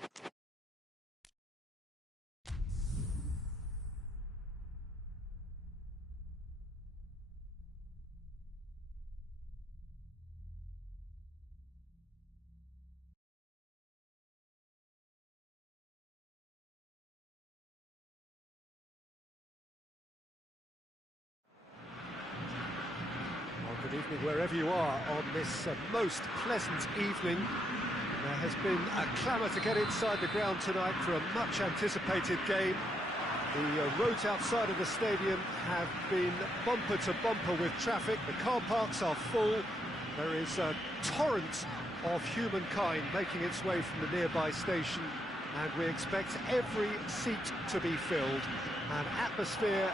Good evening wherever you are on this most pleasant evening. There has been a clamour to get inside the ground tonight for a much anticipated game. The roads outside of the stadium have been bumper to bumper with traffic. The car parks are full. There is a torrent of humankind making its way from the nearby station, and we expect every seat to be filled. An atmosphere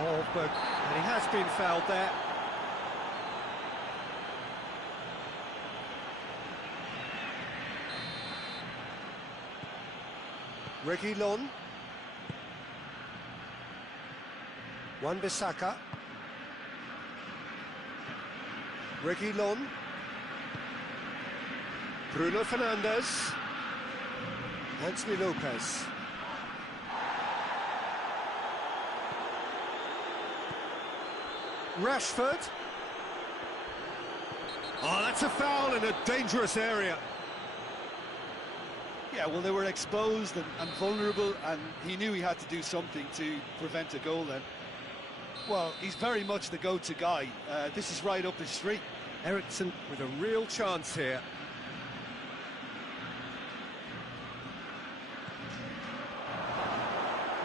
of... and he has been fouled there. Reguilón. Wan-Bissaka. Reguilón. Bruno Fernandes. Anthony Lopez. Rashford. Oh, that's a foul in a dangerous area. Yeah, well, they were exposed and vulnerable, and he knew he had to do something to prevent a goal then. Well, he's very much the go-to guy. This is right up his street. Eriksen with a real chance here.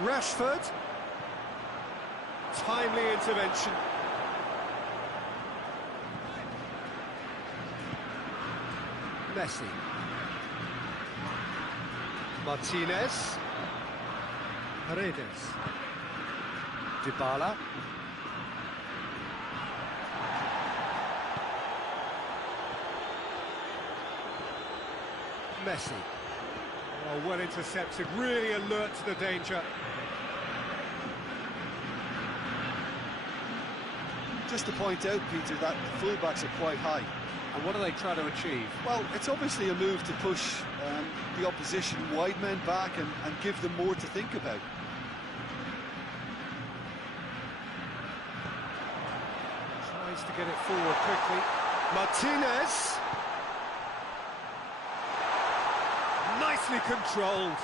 Rashford. Timely intervention. Messi. Martinez. Paredes. Dybala. Messi. Oh, well intercepted, really alert to the danger. Just to point out, Peter, that the fullbacks are quite high. And what are they trying to achieve? Well, it's obviously a move to push the opposition wide men back and give them more to think about. Tries to get it forward quickly. Martinez. Nicely controlled.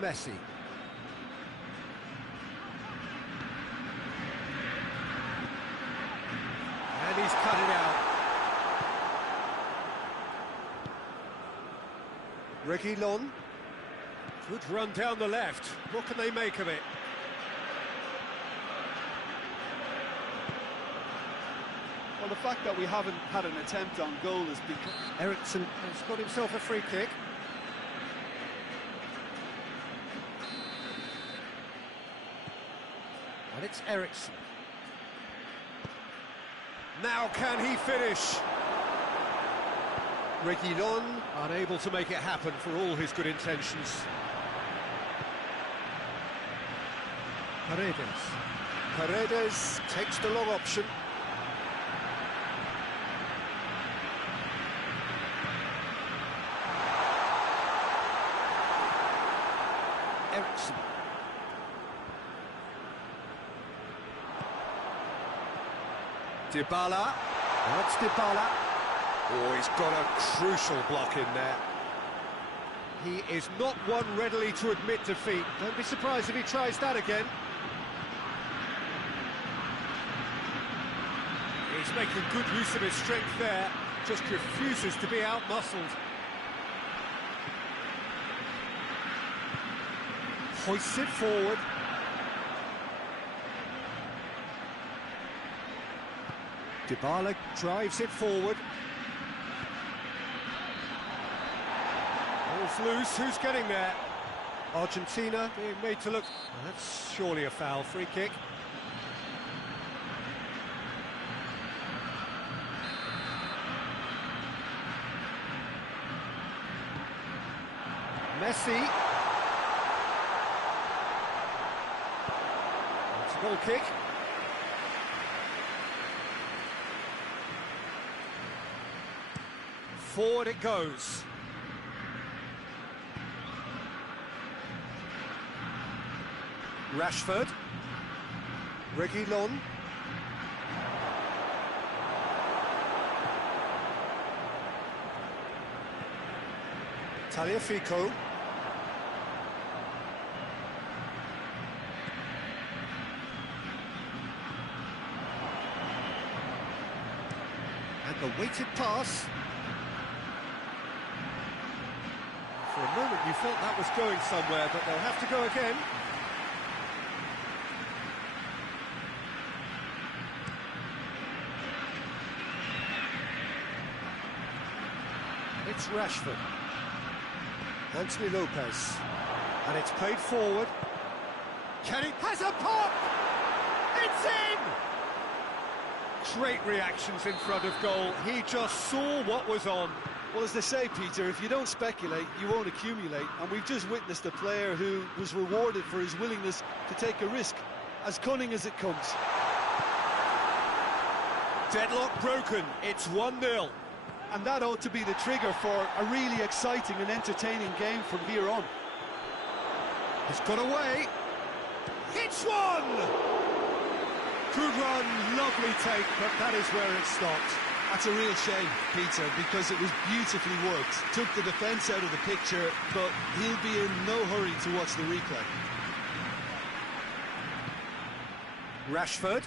Messi. And he's cut it out. Reguilón. Good run down the left. What can they make of it? Well, the fact that we haven't had an attempt on goal is because... Eriksen has got himself a free kick. And it's Eriksen. Now can he finish? Reguilón unable to make it happen for all his good intentions. Paredes takes the long option. Eriksen. Dybala. That's Dybala. Oh, he's got a crucial block in there. He is not one readily to admit defeat. Don't be surprised if he tries that again. He's making good use of his strength there. Just refuses to be out-muscled. Hoists it forward. Dybala drives it forward. Ball's loose, who's getting there? Argentina being made to look... Well, that's surely a foul, free kick. Messi. It's a goal kick. Forward it goes. Rashford. Reguilon. Tagliafico. And the weighted pass. For a moment you felt that was going somewhere, but they'll have to go again. It's Rashford. Anthony Lopez. And it's played forward. Can it has a pop! It's in! Great reactions in front of goal. He just saw what was on. Well, as they say, Peter, if you don't speculate, you won't accumulate. And we've just witnessed a player who was rewarded for his willingness to take a risk, as cunning as it comes. Deadlock broken. It's 1-0. And that ought to be the trigger for a really exciting and entertaining game from here on. It's got away. It's one! Good run, lovely take, but that is where it stopped. That's a real shame, Peter, because it was beautifully worked. Took the defence out of the picture, but he'll be in no hurry to watch the replay. Rashford.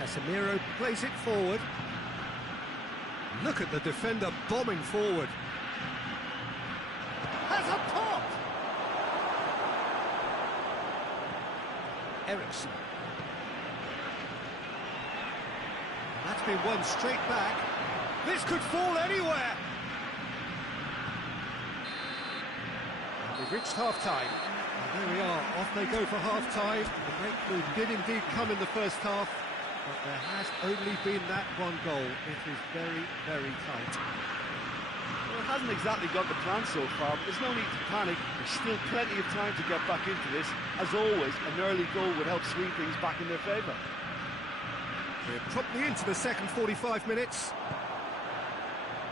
Casemiro plays it forward. Look at the defender bombing forward. Has a pop! Ericsson. That's been won straight back. This could fall anywhere! And we've reached half-time. There we are, off they go for half-time. The breakthrough did indeed come in the first half, but there has only been that one goal. It is very, very tight. Well, it hasn't exactly got the plan so far, but there's no need to panic. There's still plenty of time to get back into this. As always, an early goal would help swing things back in their favour. We're promptly into the second 45 minutes.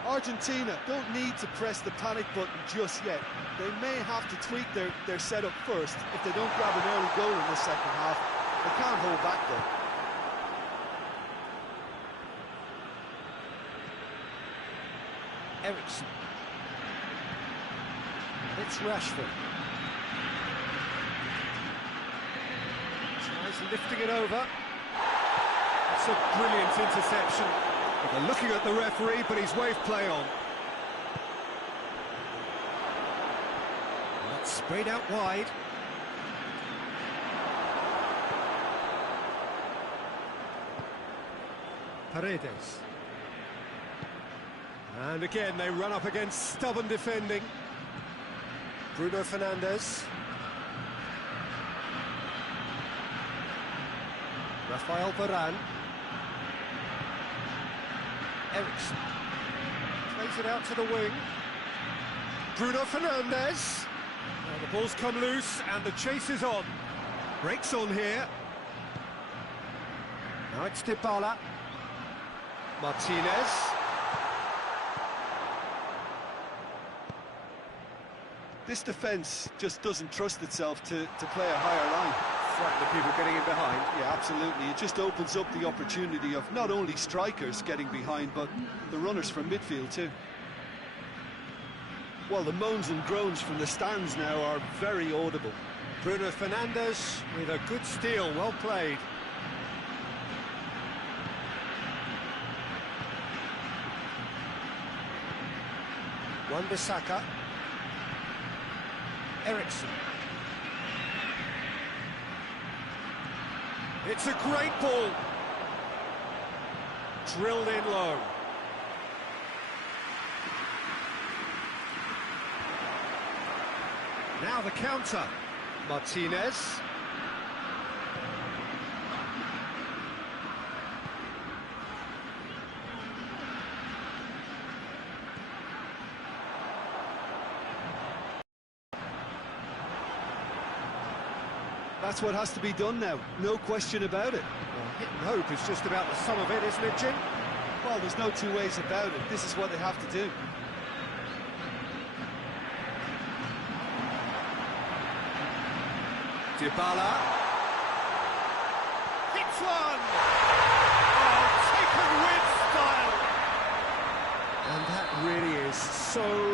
Argentina don't need to press the panic button just yet. They may have to tweak their setup first if they don't grab an early goal in the second half. They can't hold back though. Ericsson. It's Rashford. Tries lifting it over. That's a brilliant interception. They're looking at the referee, but he's waved play on. That's sprayed out wide. Paredes. And again, they run up against stubborn defending. Bruno Fernandes. Rafael Varane. Ericsson plays it out to the wing. Bruno Fernandes. Now the ball's come loose and the chase is on. Breaks on here. Now it's Dybala. Martinez. This defence just doesn't trust itself to play a higher line. Frighten the people getting in behind. Yeah, absolutely. It just opens up the opportunity of not only strikers getting behind, but the runners from midfield too. Well, the moans and groans from the stands now are very audible. Bruno Fernandes with a good steal, well played. Wan-Bissaka. Ericsson. It's a great ball. Drilled in low. Now the counter. Martinez. That's what has to be done now, no question about it. Well, hit and hope is just about the sum of it, isn't it, Jim? Well, there's no two ways about it. This is what they have to do. Dybala. Hits one! Oh, taken with style! And that really is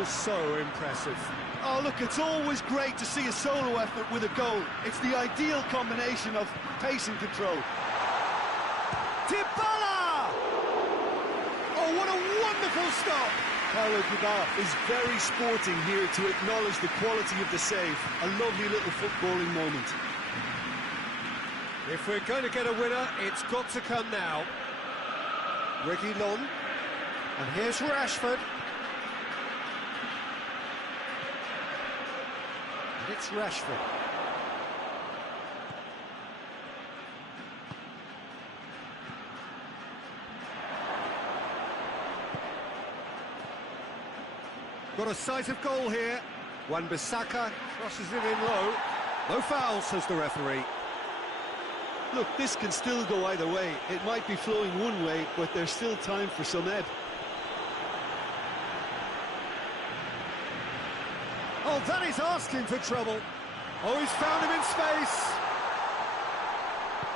so impressive. Oh, look, it's always great to see a solo effort with a goal. It's the ideal combination of pace and control. Dybala! Oh, what a wonderful stop! Paulo Dybala is very sporting here to acknowledge the quality of the save. A lovely little footballing moment. If we're going to get a winner, it's got to come now. Reguilon. And here's Rashford. And it's Rashford. Got a sight of goal here. Wan-Bissaka crosses it in low. No foul, says the referee. Look, this can still go either way. It might be flowing one way, but there's still time for some ebb. Oh, that is asking for trouble. Oh, he's found him in space.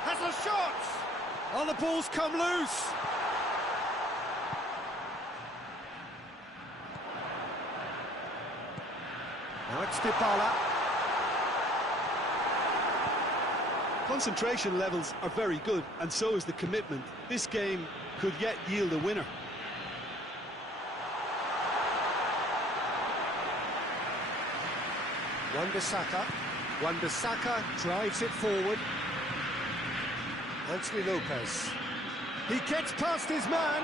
Has a shot. Oh, the ball's come loose. Now it's Dybala. Concentration levels are very good, and so is the commitment. This game could yet yield a winner. Wan-Bissaka. Wan-Bissaka drives it forward. Anthony Lopez. He gets past his man.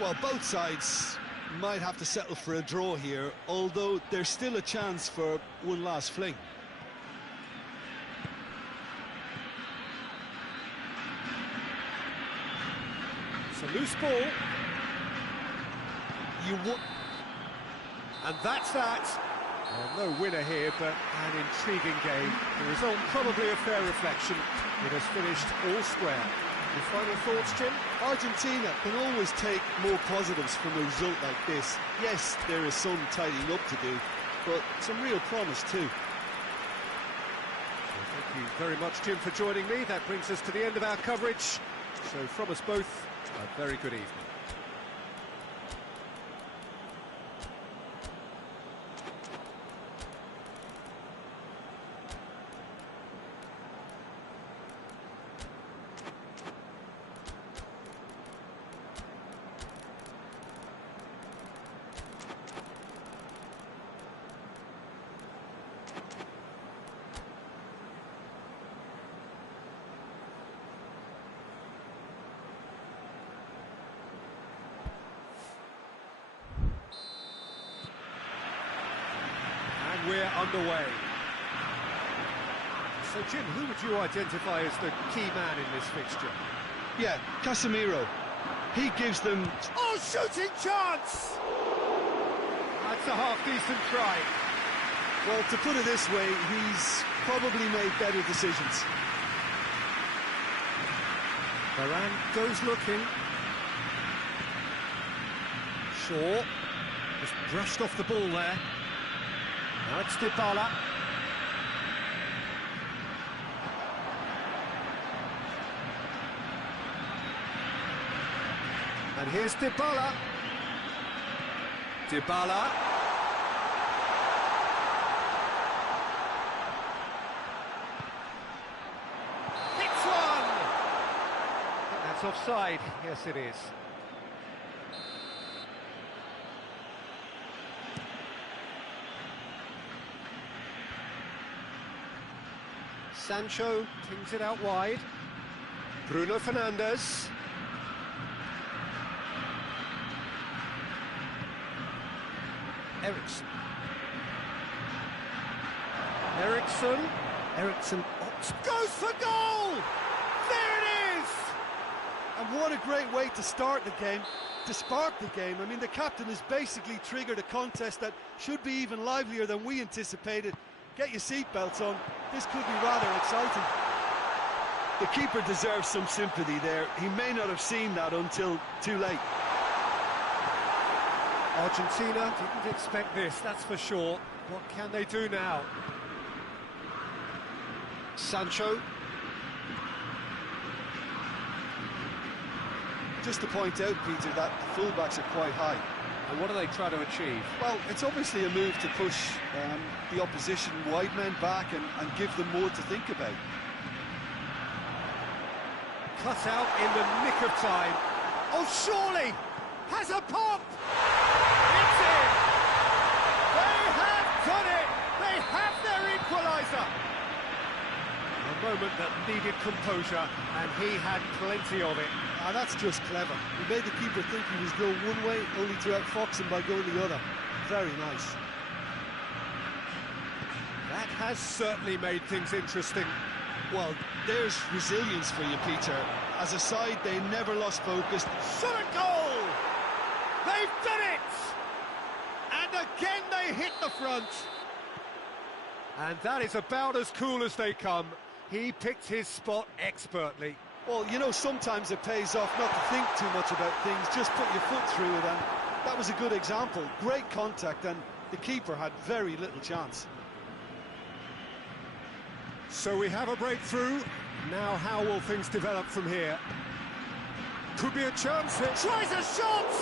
Well, both sides might have to settle for a draw here, although there's still a chance for one last fling. It's a loose ball. And that's that. Well, no winner here, but an intriguing game. The result probably a fair reflection. It has finished all square. Your final thoughts, Jim? Argentina can always take more positives from a result like this. Yes, there is some tidying up to do, but some real promise too. Well, thank you very much, Jim, for joining me. That brings us to the end of our coverage. So from us both, a very good evening. We're underway. So, Jim, who would you identify as the key man in this fixture? Yeah, Casemiro. He gives them... Oh, shooting chance! That's a half-decent try. Well, to put it this way, he's probably made better decisions. Varane goes looking. Shaw just brushed off the ball there. Now it's Dybala. And here's Dybala. Dybala. Hits one! That's offside. Yes, it is. Sancho pings it out wide. Bruno Fernandes. Ericsson. Ericsson goes for goal! There it is! And what a great way to start the game. to spark the game. I mean, the captain has basically triggered a contest that should be even livelier than we anticipated. Get your seatbelts on. This could be rather exciting. The keeper deserves some sympathy there. He may not have seen that until too late. Argentina didn't expect this, that's for sure. What can they do now? Sancho. Just to point out, Peter, that the fullbacks are quite high. And what are they trying to achieve? Well, it's obviously a move to push the opposition wide men back and give them more to think about. Cut out in the nick of time. Oh, surely! Has a pop! It's in! They have done it! They have their equaliser! A moment that needed composure, and he had plenty of it. Ah, that's just clever. He made the keeper think he was going one way, only to outfox him by going the other. Very nice. That has certainly made things interesting. Well, there's resilience for you, Peter. As a side, they never lost focus. Shot a goal! They've done it! And again they hit the front. And that is about as cool as they come. He picked his spot expertly. Well, you know, sometimes it pays off not to think too much about things, just put your foot through it, and that was a good example. Great contact, and the keeper had very little chance. So we have a breakthrough. Now how will things develop from here? Could be a chance here. Tries a shot!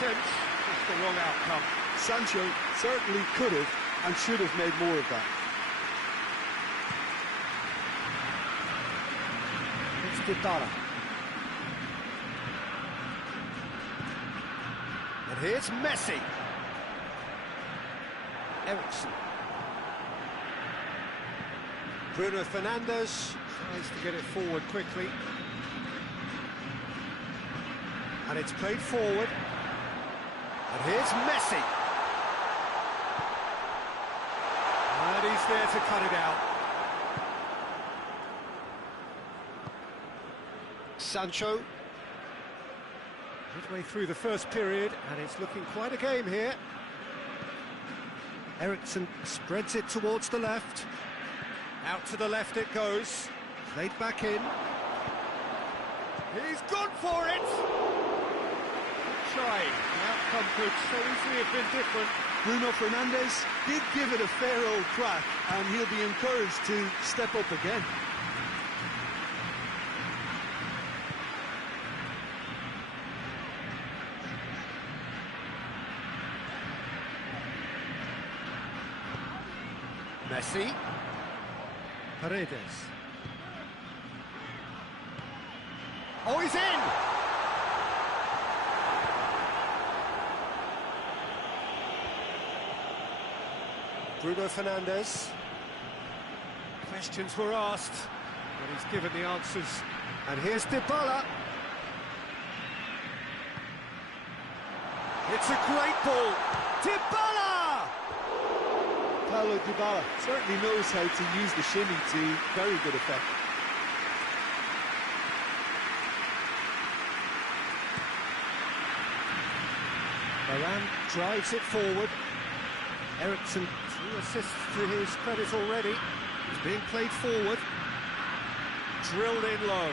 Attempt, just the wrong outcome. Sancho certainly could have and should have made more of that. It's Dybala. And here's Messi. Eriksen. Bruno Fernandes tries to get it forward quickly. And it's played forward. And here's Messi. And he's there to cut it out. Sancho. Midway through the first period, and it's looking quite a game here. Eriksen spreads it towards the left. Out to the left it goes. Played back in. He's gone for it! Good try. The outcome could so easily have been different. Bruno Fernandes did give it a fair old crack, and he'll be encouraged to step up again. Messi. Paredes. Oh, he's in! Bruno Fernandes. Questions were asked, but he's given the answers. And here's Dybala. It's a great ball. Dybala! Paulo Dybala certainly knows how to use the shimmy to very good effect. Varane drives it forward. Eriksen, 2 assists to his credit already. It's being played forward. Drilled in low.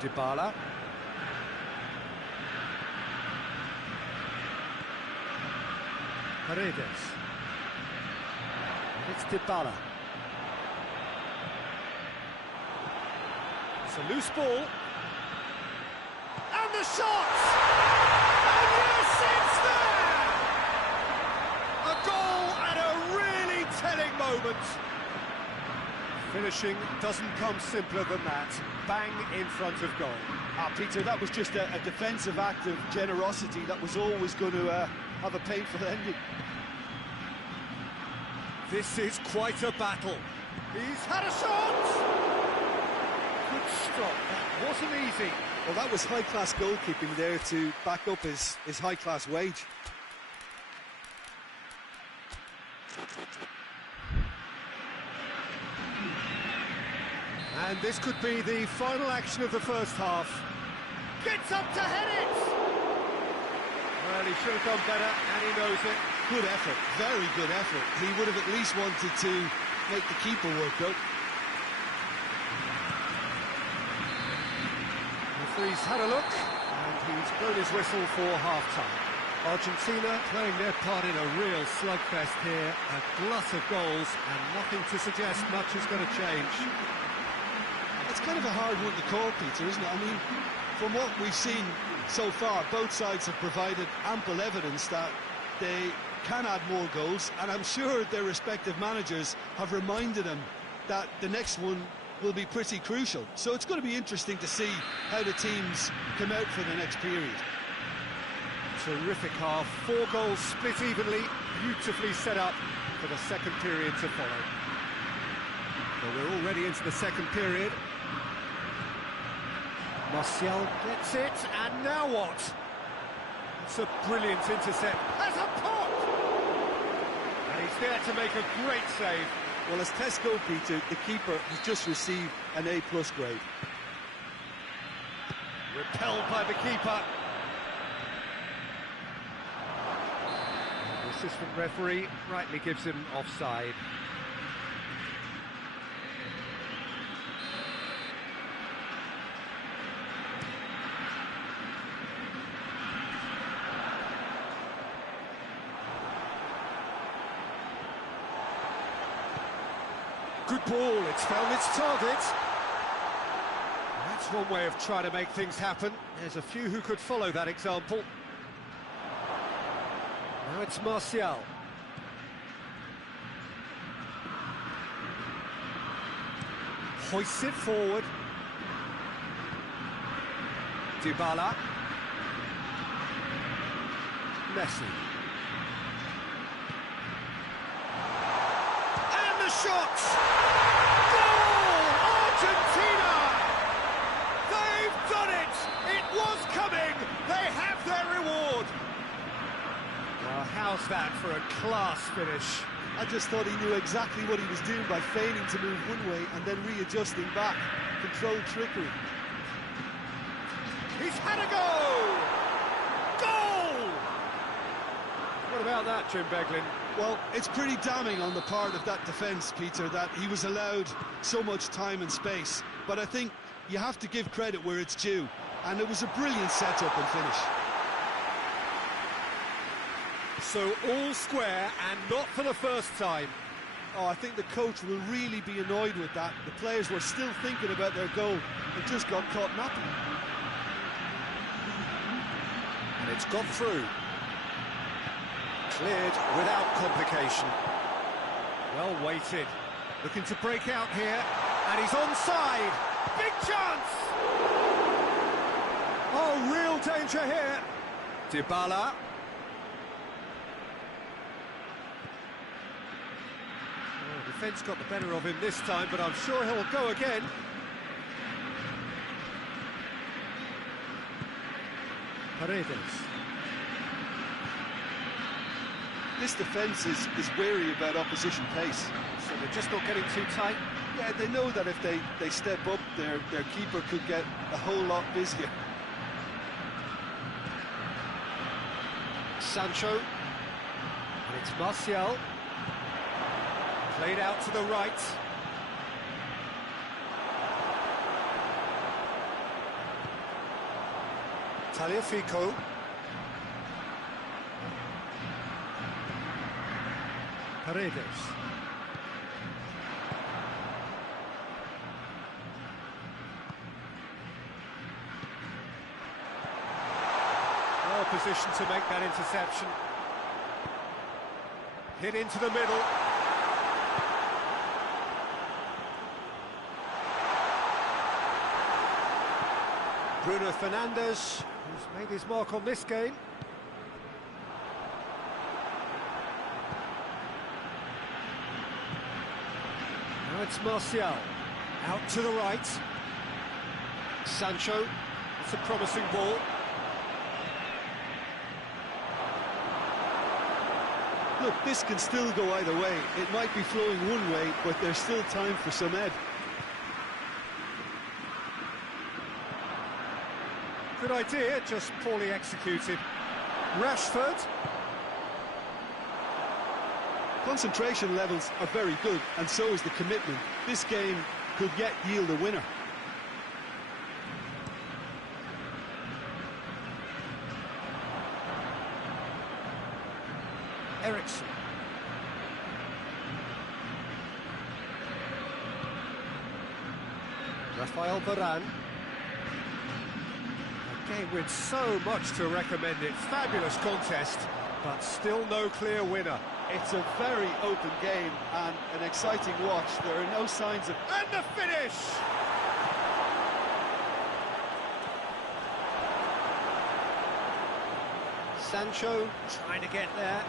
Dybala. Paredes. It's Dybala. It's a loose ball. And the shot! And yes, it's there! A goal at a really telling moment. Finishing doesn't come simpler than that. Bang in front of goal. Ah, Peter, that was just a defensive act of generosity that was always going to have a painful ending. This is quite a battle. He's had a shot! Good stop, that wasn't easy. Well, that was high-class goalkeeping there to back up his high-class wage. And this could be the final action of the first half. Gets up to head it! Well, he should have done better, and he knows it. Good effort, very good effort. He would have at least wanted to make the keeper work, though. The referee's had a look, and he's blown his whistle for half-time. Argentina playing their part in a real slugfest here, a glut of goals, and nothing to suggest much is going to change. It's kind of a hard one to call, Peter, isn't it? I mean, from what we've seen so far, both sides have provided ample evidence that they can add more goals, and I'm sure their respective managers have reminded them that the next one will be pretty crucial. So it's going to be interesting to see how the teams come out for the next period. Terrific half, 4 goals split evenly, beautifully set up for the second period to follow. So we're already into the second period. Martial gets it, and now what? It's a brilliant intercept. Has a pop! And he's there to make a great save. Well, as tests go, Peter, the keeper has just received an A+ grade. Repelled by the keeper. The assistant referee rightly gives him offside. Good ball, it's found its target. That's one way of trying to make things happen. There's a few who could follow that example. Now it's Martial. Hoists it forward. Dybala. Messi. And the shot! Goal! Argentina! They've done it! It was coming! They have their reward! Well, how's that for a class finish? I just thought he knew exactly what he was doing by feigning to move one way and then readjusting back. Controlled trickery. He's had a go! Goal! What about that, Jim Beglin? Well, it's pretty damning on the part of that defence, Peter, that he was allowed so much time and space. But I think you have to give credit where it's due. And it was a brilliant setup and finish. So all square, and not for the first time. Oh, I think the coach will really be annoyed with that. The players were still thinking about their goal and just got caught napping. And it's gone through. Cleared without complication. Well weighted. Looking to break out here. And he's onside. Big chance! Oh, real danger here. Dybala. Oh, defence got the better of him this time, but I'm sure he'll go again. Paredes. This defence is wary about opposition pace. So they're just not getting too tight. Yeah, they know that if they step up, their keeper could get a whole lot busier. Sancho. And it's Martial. Played out to the right. Tagliafico. Paredes. Well positioned to make that interception. Hit into the middle. Bruno Fernandes, who's made his mark on this game. Now it's Martial, out to the right. Sancho, it's a promising ball. Look, this can still go either way. It might be flowing one way, but there's still time for some ebb. Good idea, just poorly executed. Rashford. Concentration levels are very good, and so is the commitment. This game could yet yield a winner. Ericsson. Rafael Varane. A game with so much to recommend it. Fabulous contest, but still no clear winner. It's a very open game and an exciting watch. There are no signs of... And the finish! Sancho trying to get there.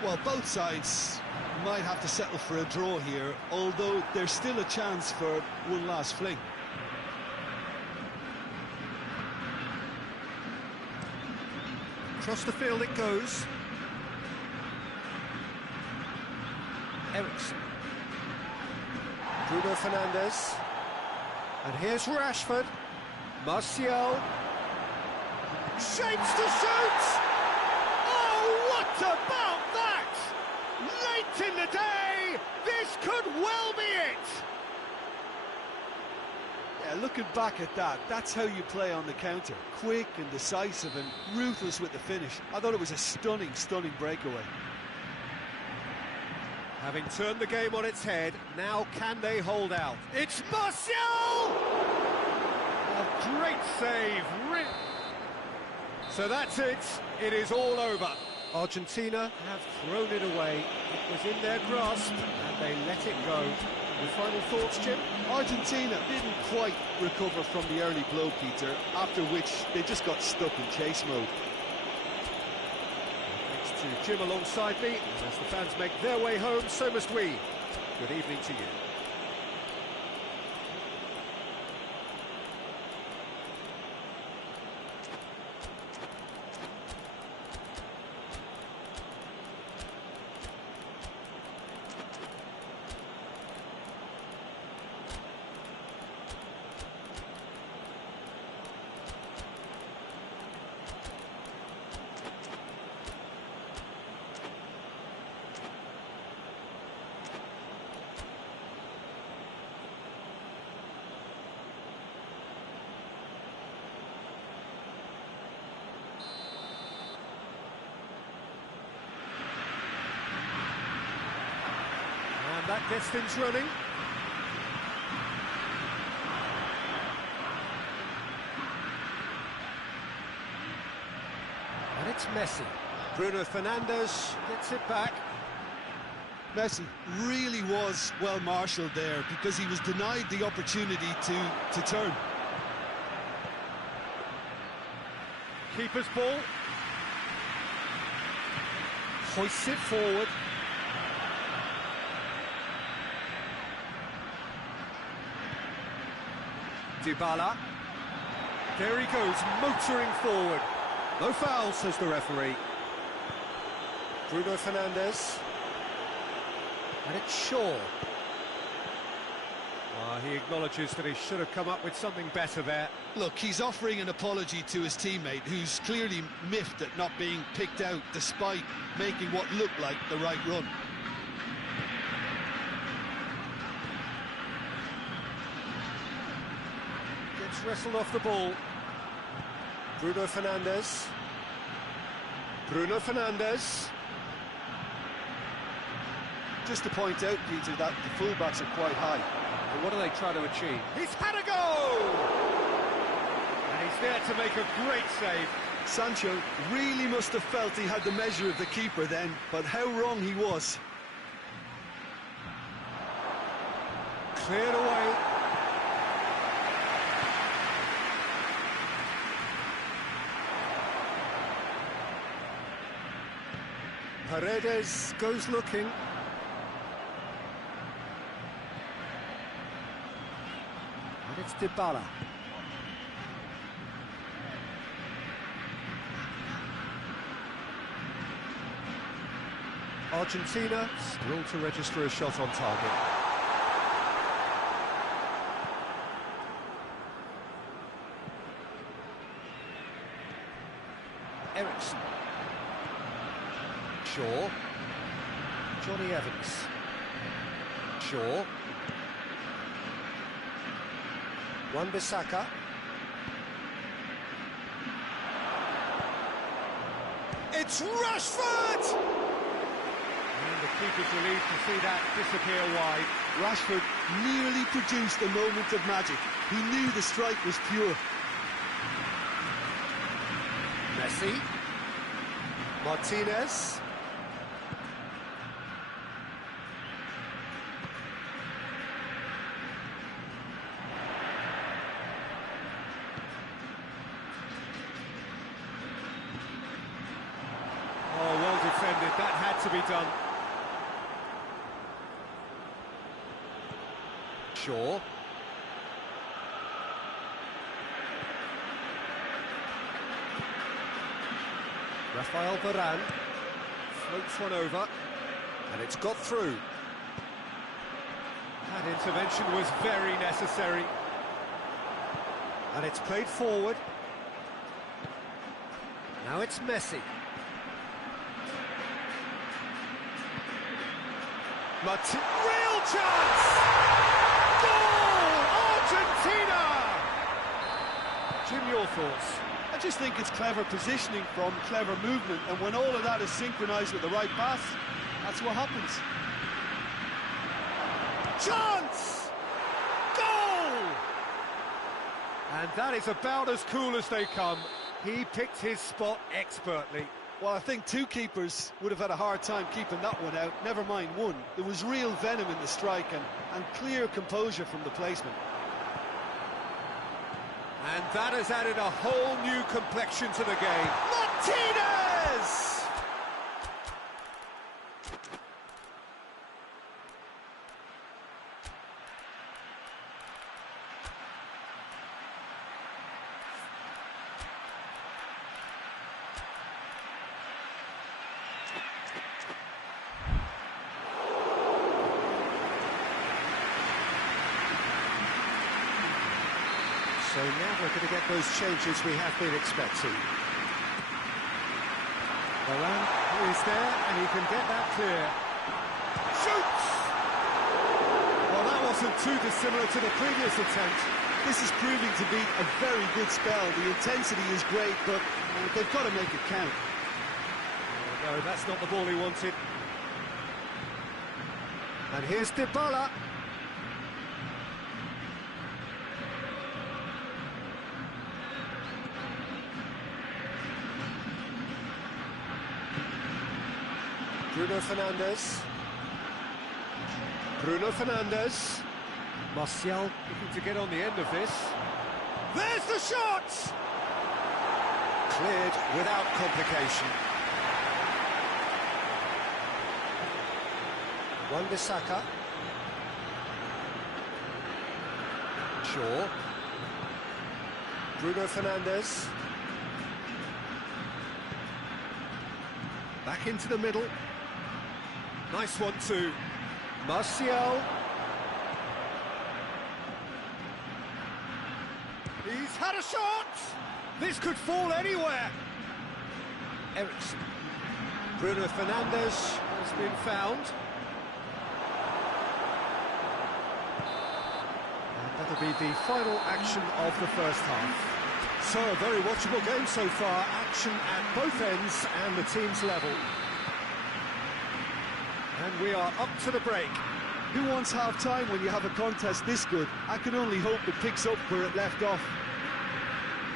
Well, both sides might have to settle for a draw here, although there's still a chance for one last fling. Across the field it goes. Ericsson. Bruno Fernandes. And here's Rashford. Martial. Shapes to shoot! Oh, what about that? Late in the day, this could well be it! Yeah, looking back at that, that's how you play on the counter. Quick and decisive and ruthless with the finish. I thought it was a stunning, stunning breakaway. Having turned the game on its head, now can they hold out? It's Martial! A great save. So that's it. It is all over. Argentina have thrown it away. It was in their grasp, and they let it go. Your final thoughts, Jim? Argentina didn't quite recover from the early blow, Peter, after which they just got stuck in chase mode. Thanks to Jim alongside me, and as the fans make their way home, so must we. Good evening to you. That gets things running. And it's Messi. Bruno Fernandes gets it back. Messi really was well marshalled there because he was denied the opportunity to turn. Keeper's ball. Hoists it forward. Dybala. There he goes, motoring forward. No foul, says the referee. Bruno Fernandes. And it's Shaw. He acknowledges that he should have come up with something better there. Look, he's offering an apology to his teammate, who's clearly miffed at not being picked out despite making what looked like the right run. Gets wrestled off the ball. Bruno Fernandes. Bruno Fernandes. Just to point out, Peter, that the fullbacks are quite high. But what do they try to achieve? He's had a go! And he's there to make a great save. Sancho really must have felt he had the measure of the keeper then, but how wrong he was. Cleared away. Paredes goes looking. And it's Dybala. Argentina still to register a shot on target. Ericsson. Shaw. Johnny Evans. Shaw. Wan-Bissaka. It's Rashford! And the keeper's relieved to see that disappear wide. Rashford nearly produced a moment of magic. He knew the strike was pure. Messi. Martinez. Oh, well defended. That had to be done. Shaw. Rafael Varane floats one over, and it's got through. That intervention was very necessary. And it's played forward. Now it's Messi. Real chance! Goal! Argentina! Jim, your thoughts? I just think it's clever positioning from clever movement, and when all of that is synchronised with the right pass, that's what happens. Chance! Goal! And that is about as cool as they come. He picked his spot expertly. Well, I think two keepers would have had a hard time keeping that one out, never mind one. There was real venom in the strike and clear composure from the placement. And that has added a whole new complexion to the game. Martinez! So now we're going to get those changes we have been expecting. Varane is there, and he can get that clear. Shoots! Well, that wasn't too dissimilar to the previous attempt. This is proving to be a very good spell. The intensity is great, but they've got to make it count. No, that's not the ball he wanted. And here's Dybala. Bruno Fernandes. Bruno Fernandes. Martial looking to get on the end of this. There's the shot! Cleared without complication. Wan-Bissaka. Shaw. Bruno Fernandes. Back into the middle. Nice one too. Martial. He's had a shot! This could fall anywhere. Ericsson. Bruno Fernandes has been found. And that'll be the final action of the first half. So, a very watchable game so far. Action at both ends and the team's level. And we are up to the break. Who wants half-time when you have a contest this good? I can only hope it picks up where it left off.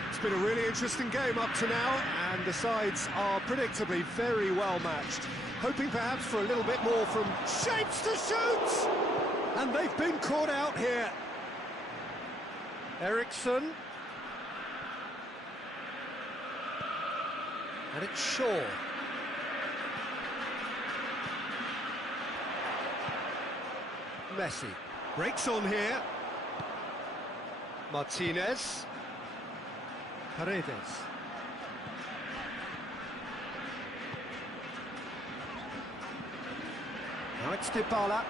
It's been a really interesting game up to now, and the sides are predictably very well matched. Hoping perhaps for a little bit more from shapes to shoot! And they've been caught out here. Ericsson. And it's Shaw. Messi breaks on here. Martinez. Paredes. Now it's Dybala.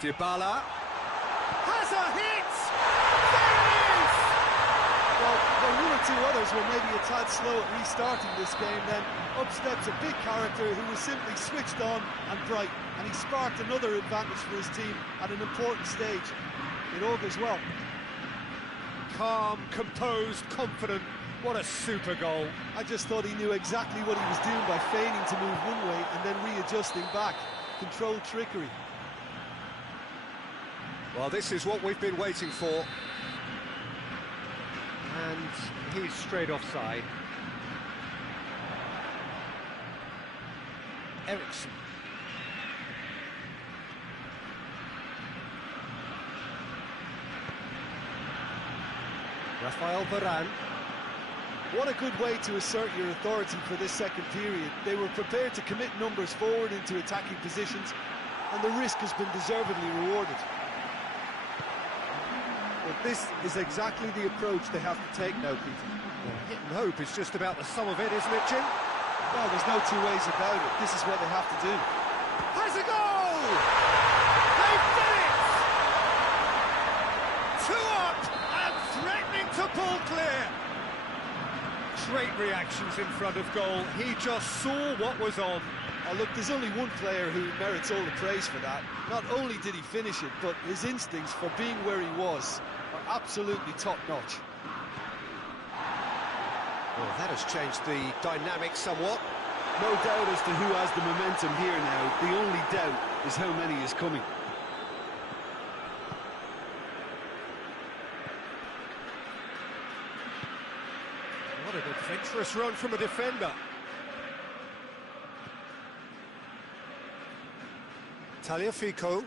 Dybala has a hit! There it is! Well, one or two others were maybe a tad slow at restarting this game, then up steps a big character who was simply switched on and bright, and he sparked another advantage for his team at an important stage. It augurs well. Calm, composed, confident. What a super goal. I just thought he knew exactly what he was doing by feigning to move one way and then readjusting back. Controlled trickery. Well, this is what we've been waiting for. And he's straight offside. Ericsson. Rafael Varane. What a good way to assert your authority for this second period. They were prepared to commit numbers forward into attacking positions, and the risk has been deservedly rewarded. But this is exactly the approach they have to take now, Peter. Well, hit and hope is just about the sum of it, isn't it, Jim? Well, there's no two ways about it. This is what they have to do. Has a goal! They've done it! 2 up and threatening to pull clear. Great reactions in front of goal. He just saw what was on. Oh, look, there's only one player who merits all the praise for that. Not only did he finish it, but his instincts for being where he was are absolutely top-notch. Well, that has changed the dynamic somewhat. No doubt as to who has the momentum here now. The only doubt is how many is coming. What an adventurous run from a defender. Tagliafico.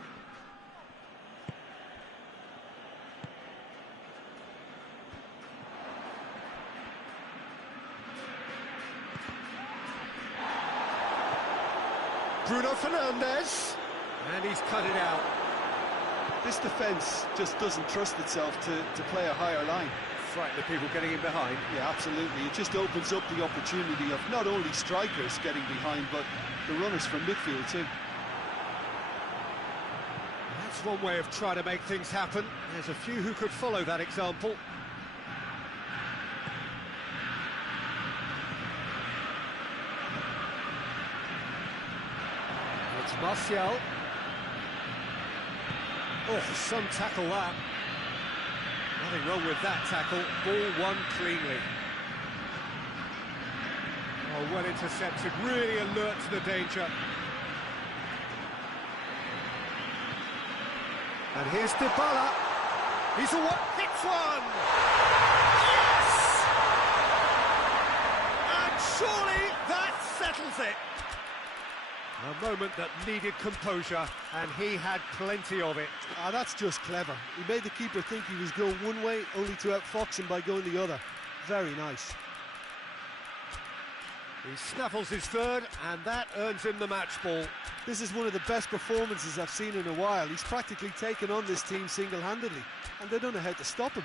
Bruno Fernandes. And he's cut it out. This defence just doesn't trust itself to play a higher line. Frighten the people getting in behind. Yeah, absolutely. It just opens up the opportunity of not only strikers getting behind, but the runners from midfield too. That's one way of trying to make things happen. There's a few who could follow that example. It's Martial. Oh, some tackle that. Nothing wrong with that tackle. Ball won cleanly. Oh, well intercepted. Really alert to the danger. And here's Dybala. He's a what? Hits one! Yes! And surely that settles it. A moment that needed composure, and he had plenty of it. Ah, that's just clever. He made the keeper think he was going one way, only to outfox him by going the other. Very nice. He snaffles his third, and that earns him the match ball. This is one of the best performances I've seen in a while. He's practically taken on this team single-handedly, and they don't know how to stop him.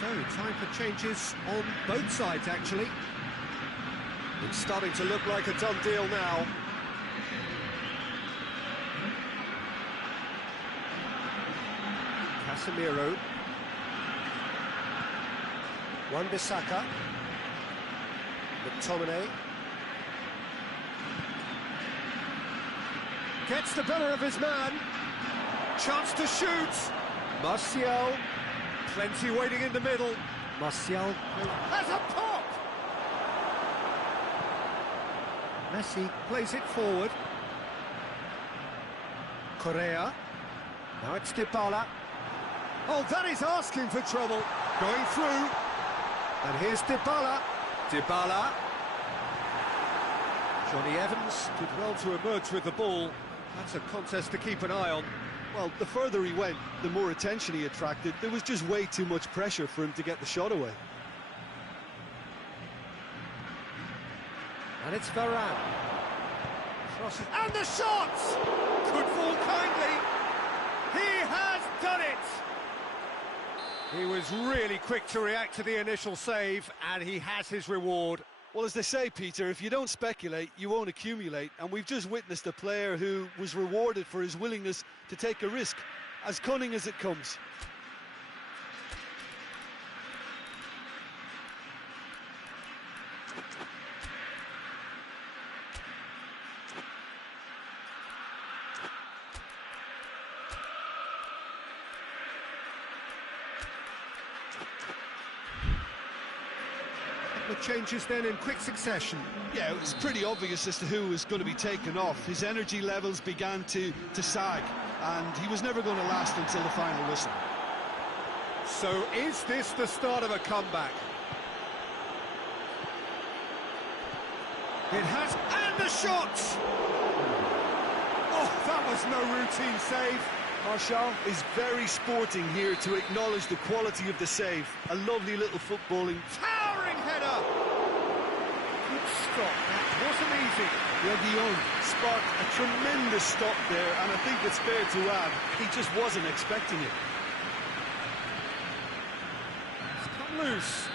So, time for changes on both sides, actually. It's starting to look like a done deal now. Casemiro. Wan-Bissaka. McTominay. Gets the better of his man. Chance to shoot. Martial. Plenty waiting in the middle. Martial has a pop! Messi plays it forward. Correa. Now it's Dybala. Oh, that is asking for trouble. Going through. And here's Dybala. Dybala. Johnny Evans did well to emerge with the ball. That's a contest to keep an eye on. Well, the further he went, the more attention he attracted. There was just way too much pressure for him to get the shot away. And it's Varane. Crosses. And the shot! Could fall kindly. He has done it! He was really quick to react to the initial save, and he has his reward. Well, as they say, Peter, if you don't speculate, you won't accumulate. And we've just witnessed a player who was rewarded for his willingness to take a risk, as cunning as it comes. The changes then in quick succession. Yeah, it was pretty obvious as to who was going to be taken off. His energy levels began to sag, and he was never going to last until the final whistle. So is this the start of a comeback? It has, and the shot! Oh, that was no routine save. Marshall is very sporting here to acknowledge the quality of the save. A lovely little footballing. Towering header! Good stop, that wasn't easy. Reguilón sparked a tremendous stop there, and I think it's fair to add, he just wasn't expecting it. It's come loose.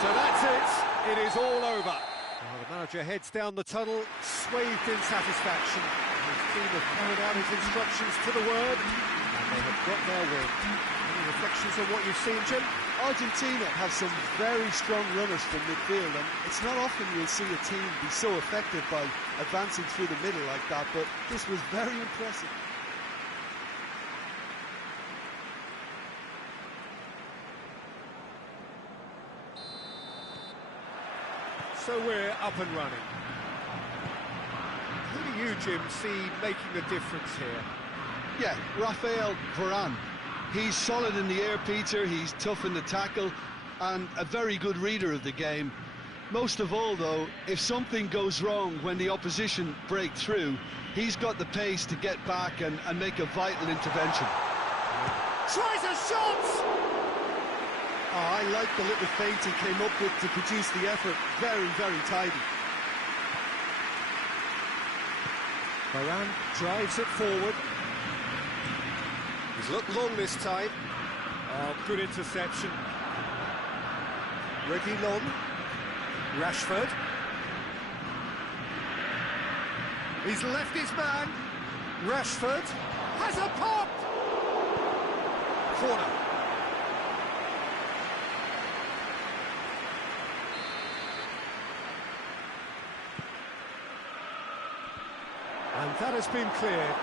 So that's it. It is all over. Well, the manager heads down the tunnel, swathed in satisfaction. His team have carried out his instructions to the word, and they have got their win. Any reflections on what you've seen, Jim? Argentina have some very strong runners from midfield, and it's not often you'll see a team be so effective by advancing through the middle like that, but this was very impressive. So we're up and running. Who do you, Jim, see making a difference here? Yeah, Rafael Varane. He's solid in the air, Peter, he's tough in the tackle, and a very good reader of the game. Most of all, though, if something goes wrong when the opposition break through, he's got the pace to get back and make a vital intervention. Tries a shot! Oh, I like the little feint he came up with to produce the effort. Very, very tidy. Varane drives it forward. He's looked long this time. Oh, good interception. Reguilón. Rashford. He's left his man. Rashford has a pop! Corner. And that has been cleared.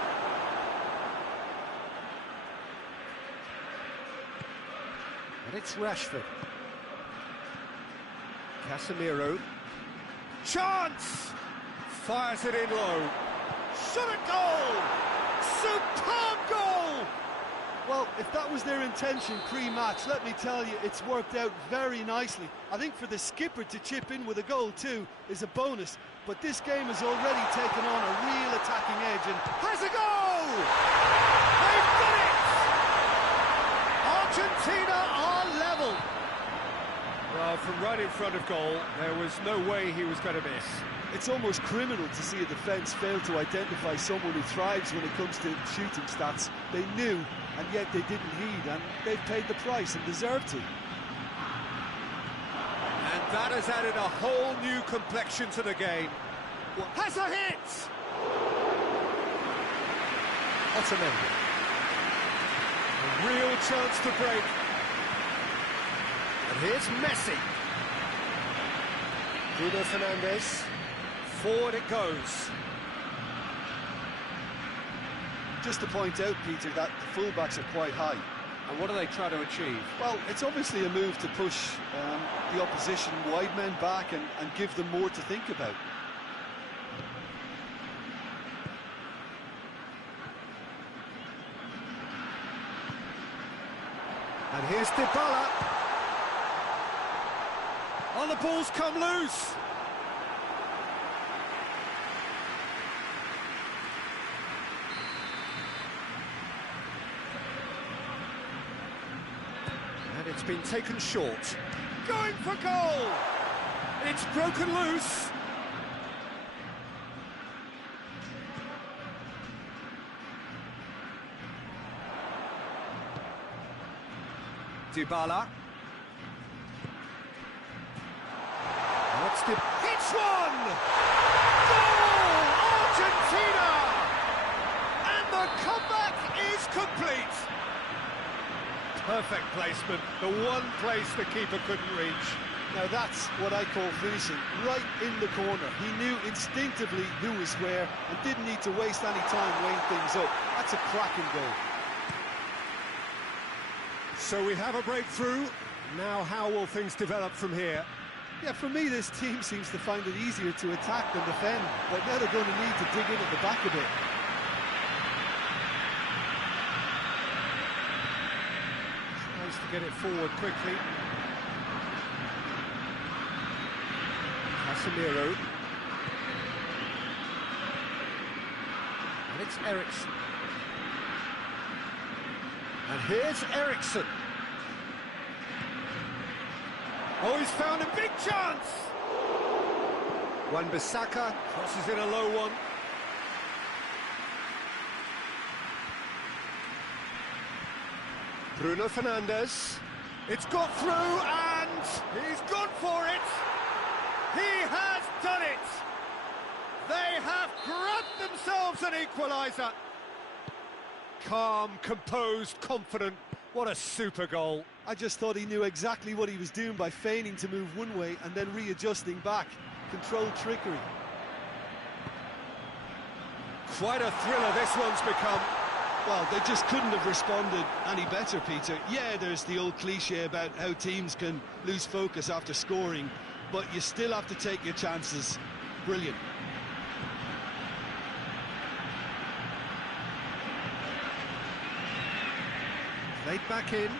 And it's Rashford. Casemiro. Chance! Fires it in low. Shot at goal! Superb goal! Well, if that was their intention pre-match, let me tell you, it's worked out very nicely. I think for the skipper to chip in with a goal too is a bonus, but this game has already taken on a real attacking edge and has a goal! They've done it! Argentina are level. Well, from right in front of goal, there was no way he was going to miss. It's almost criminal to see a defence fail to identify someone who thrives when it comes to shooting stats. They knew, and yet they didn't heed, and they've paid the price and deserve to. And that has added a whole new complexion to the game. Well, has a hit! Otamendi. A real chance to break. And here's Messi. Bruno Fernandes. Forward it goes. Just to point out, Peter, that the fullbacks are quite high. And what do they try to achieve? Well, it's obviously a move to push the opposition wide men back and give them more to think about. And here's Dybala. Oh, the ball's come loose. And it's been taken short. Going for goal! It's broken loose. Dybala. Hits one! Goal! Argentina! And the comeback is complete. Perfect placement, the one place the keeper couldn't reach. Now that's what I call finishing, right in the corner. He knew instinctively who was where and didn't need to waste any time weighing things up. That's a cracking goal. So we have a breakthrough. Now how will things develop from here? Yeah, for me this team seems to find it easier to attack than defend, but now they're going to need to dig in at the back a bit. Tries to get it forward quickly. Casemiro. And it's Ericsson. And here's Ericsson. Oh, he's found a big chance! Wan-Bissaka crosses in a low one. Bruno Fernandes. It's got through and he's gone for it! He has done it! They have grabbed themselves an equaliser. Calm, composed, confident. What a super goal. I just thought he knew exactly what he was doing by feigning to move one way and then readjusting back. Controlled trickery. Quite a thriller this one's become. Well, they just couldn't have responded any better, Peter. Yeah, there's the old cliche about how teams can lose focus after scoring, but you still have to take your chances. Brilliant. Played back in.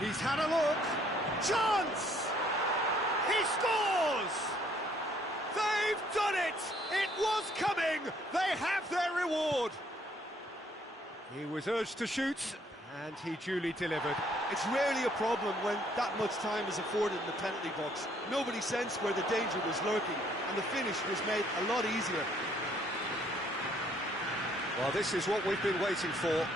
He's had a look. Chance! He scores! They've done it! It was coming! They have their reward! He was urged to shoot, and he duly delivered. It's rarely a problem when that much time is afforded in the penalty box. Nobody sensed where the danger was lurking, and the finish was made a lot easier. Well, this is what we've been waiting for.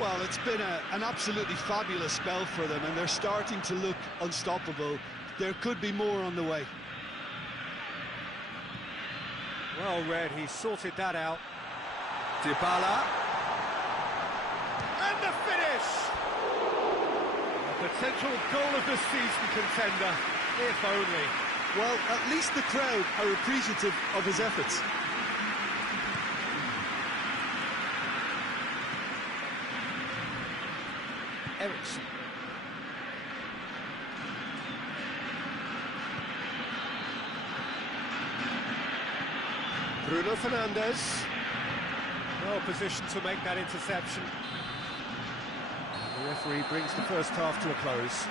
Well, it's been an absolutely fabulous spell for them, and they're starting to look unstoppable. There could be more on the way. Well read, he sorted that out. Dybala. And the finish! A potential goal of the season contender, if only. Well, at least the crowd are appreciative of his efforts. Ericsson. Bruno Fernandes. Well positioned to make that interception. The referee brings the first half to a close.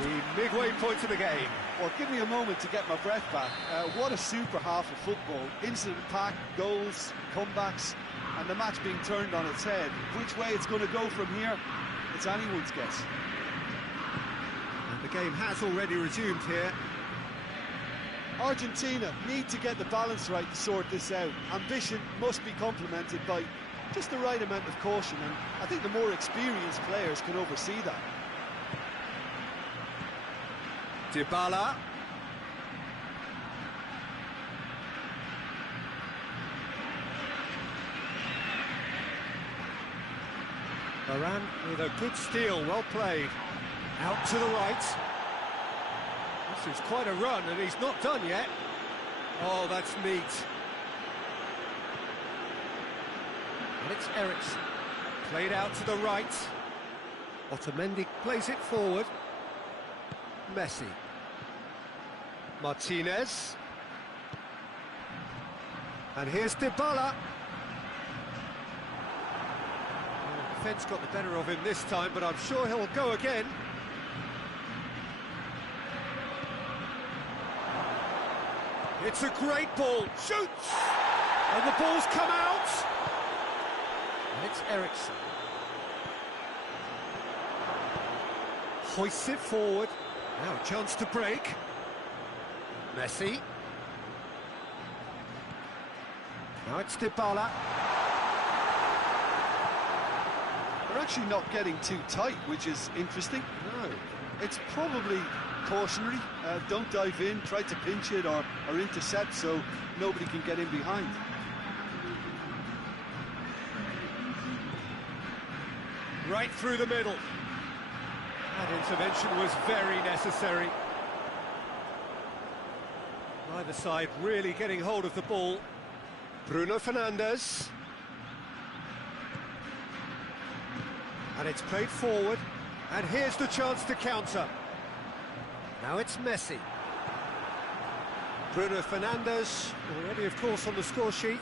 The midway point of the game. Well, give me a moment to get my breath back. What a super half of football. Incident-packed, goals, comebacks, and the match being turned on its head. Which way it's going to go from here, it's anyone's guess. And the game has already resumed here. Argentina need to get the balance right to sort this out. Ambition must be complemented by just the right amount of caution, and I think the more experienced players can oversee that. Dybala. Varane with a good steal, well played. Out to the right. This is quite a run, and he's not done yet. Oh, that's neat. And it's Ericsson. Played out to the right. Otamendi plays it forward. Messi. Martinez. And here's Dybala. Defence got the better of him this time, but I'm sure he'll go again. It's a great ball. Shoots! And the ball's come out. And it's Ericsson. Hoists it forward. Now a chance to break. Messi. Now it's Dybala. they're actually not getting too tight, which is interesting. No. It's probably cautionary. Don't dive in, try to pinch it or intercept so nobody can get in behind. Right through the middle. That intervention was very necessary. Neither side really getting hold of the ball. Bruno Fernandes. And it's played forward. And here's the chance to counter. Now it's Messi. Bruno Fernandes, already of course on the score sheet.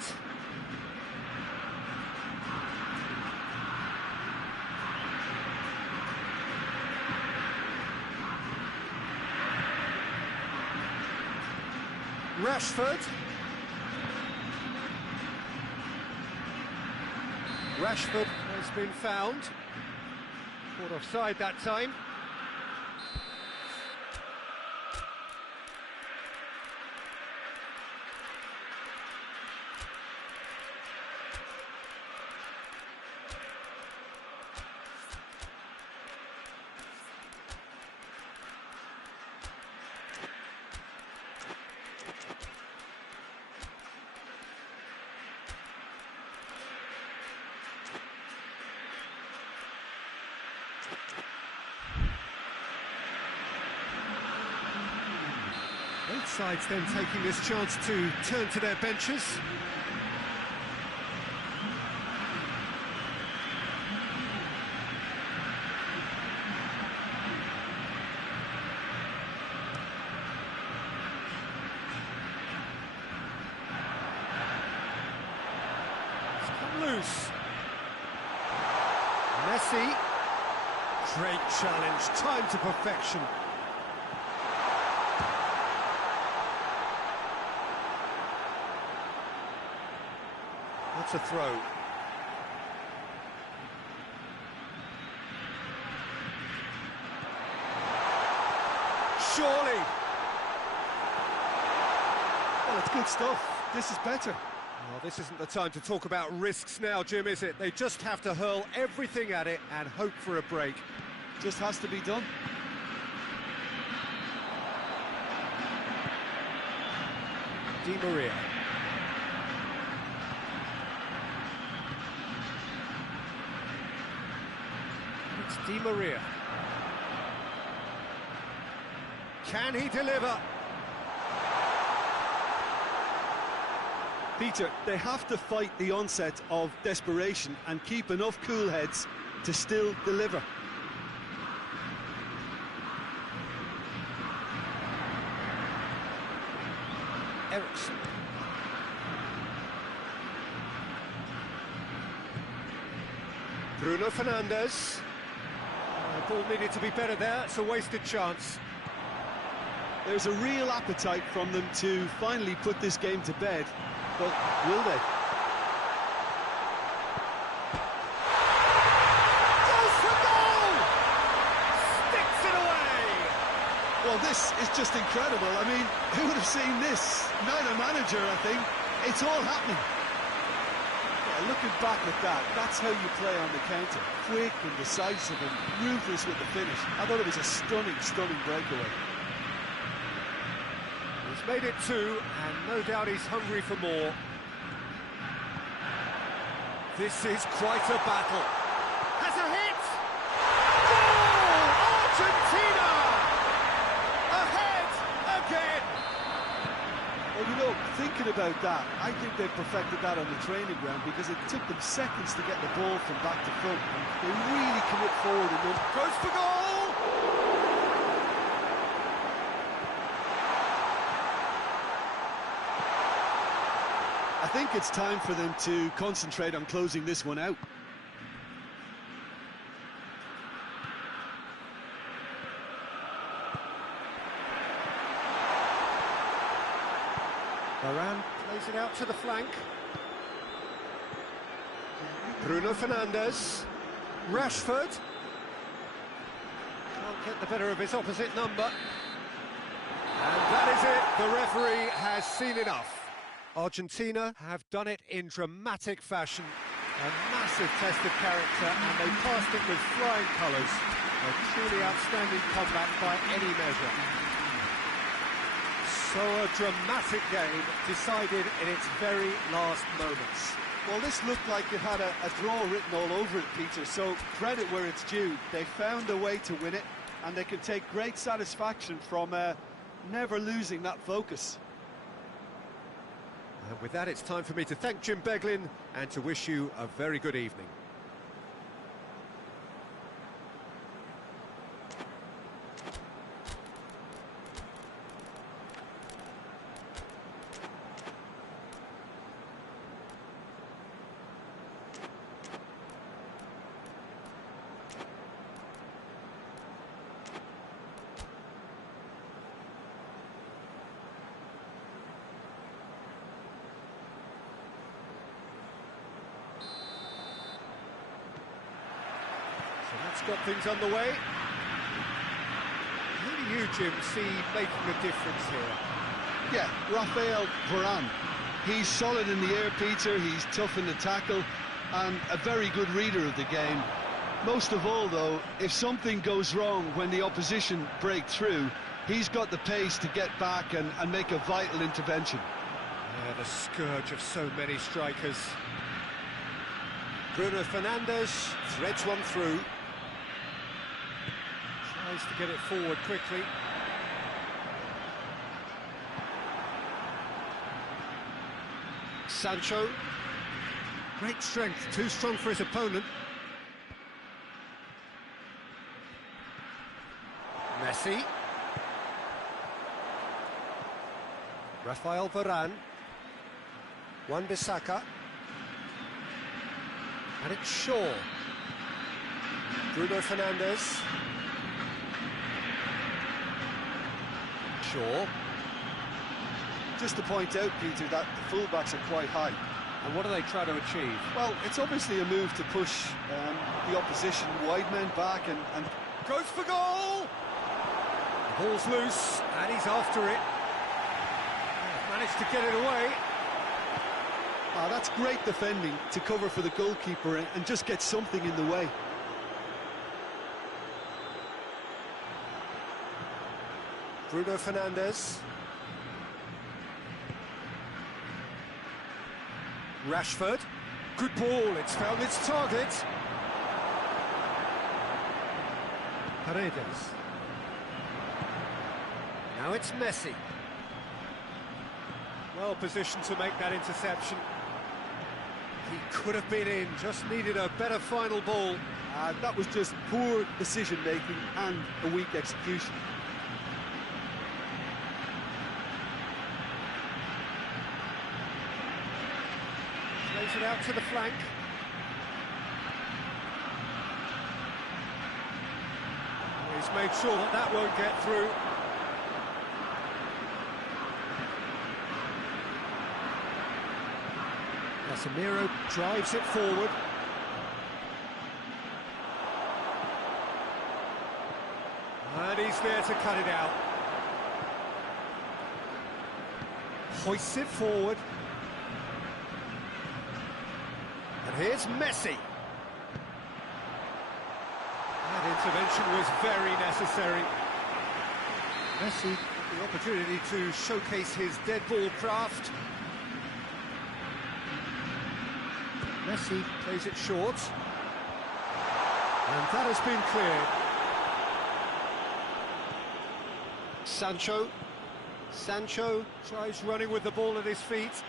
Rashford. Rashford has been found. Caught offside that time. Both sides then taking this chance to turn to their benches. It's come loose. Messi. Great challenge, time to perfection. That's a throw. Surely. Well, it's good stuff. This is better. Well, this isn't the time to talk about risks now, Jim, is it? They just have to hurl everything at it and hope for a break. Just has to be done. Di Maria. It's Di Maria. Can he deliver? Peter, they have to fight the onset of desperation and keep enough cool heads to still deliver. Ericsson. Bruno Fernandes. The ball needed to be better there, it's a wasted chance. There's a real appetite from them to finally put this game to bed, but will they? Goes for goal! Sticks it away! Well, this is just incredible. I mean, who would have seen this? Neither manager, I think. It's all happening. Yeah, looking back at that, that's how you play on the counter. Quick and decisive and ruthless with the finish. I thought it was a stunning, stunning breakaway. He's made it two, and no doubt he's hungry for more. This is quite a battle. Has a hit! Goal! Argentina! Ahead again! Well, you know, thinking about that, I think they perfected that on the training ground because it took them seconds to get the ball from back to front. And they really commit forward and then Goes for goal! I think it's time for them to concentrate on closing this one out. Varane plays it out to the flank. Bruno Fernandes. Rashford. Can't get the better of his opposite number. And that is it. The referee has seen enough. Argentina have done it in dramatic fashion. A massive test of character, and they passed it with flying colours. A truly outstanding comeback by any measure. So a dramatic game decided in its very last moments. Well, this looked like it had a draw written all over it, Peter, so credit where it's due. They found a way to win it, and they can take great satisfaction from never losing that focus. And with that, it's time for me to thank Jim Beglin and to wish you a very good evening. That's got things underway. Who do you, Jim, see making a difference here? Yeah, Rafael Varane. He's solid in the air, Peter, he's tough in the tackle, and a very good reader of the game. Most of all, though, if something goes wrong when the opposition break through, he's got the pace to get back and make a vital intervention. Yeah, the scourge of so many strikers. Bruno Fernandes threads one through. Tries to get it forward quickly. Sancho. Great strength, too strong for his opponent. Messi. Rafael Varane. Wan-Bissaka. And it's Shaw. Bruno Fernandes. Shaw. Just to point out, Peter, that the fullbacks are quite high. And what do they try to achieve? Well, it's obviously a move to push the opposition, wide men back and Goes for goal! The ball's loose, and he's after it. Managed to get it away. that's great defending to cover for the goalkeeper and just get something in the way. Bruno Fernandes. Rashford. Good ball, it's found its target. Paredes. Now it's Messi. Well positioned to make that interception. He could have been in, just needed a better final ball. That was just poor decision-making and a weak execution. Plays it out to the flank. He's made sure that that won't get through. Casemiro drives it forward. And he's there to cut it out. Hoists it forward. And here's Messi. That intervention was very necessary. Messi had the opportunity to showcase his dead ball craft. Messi plays it short. And that has been cleared. Sancho tries running with the ball at his feet.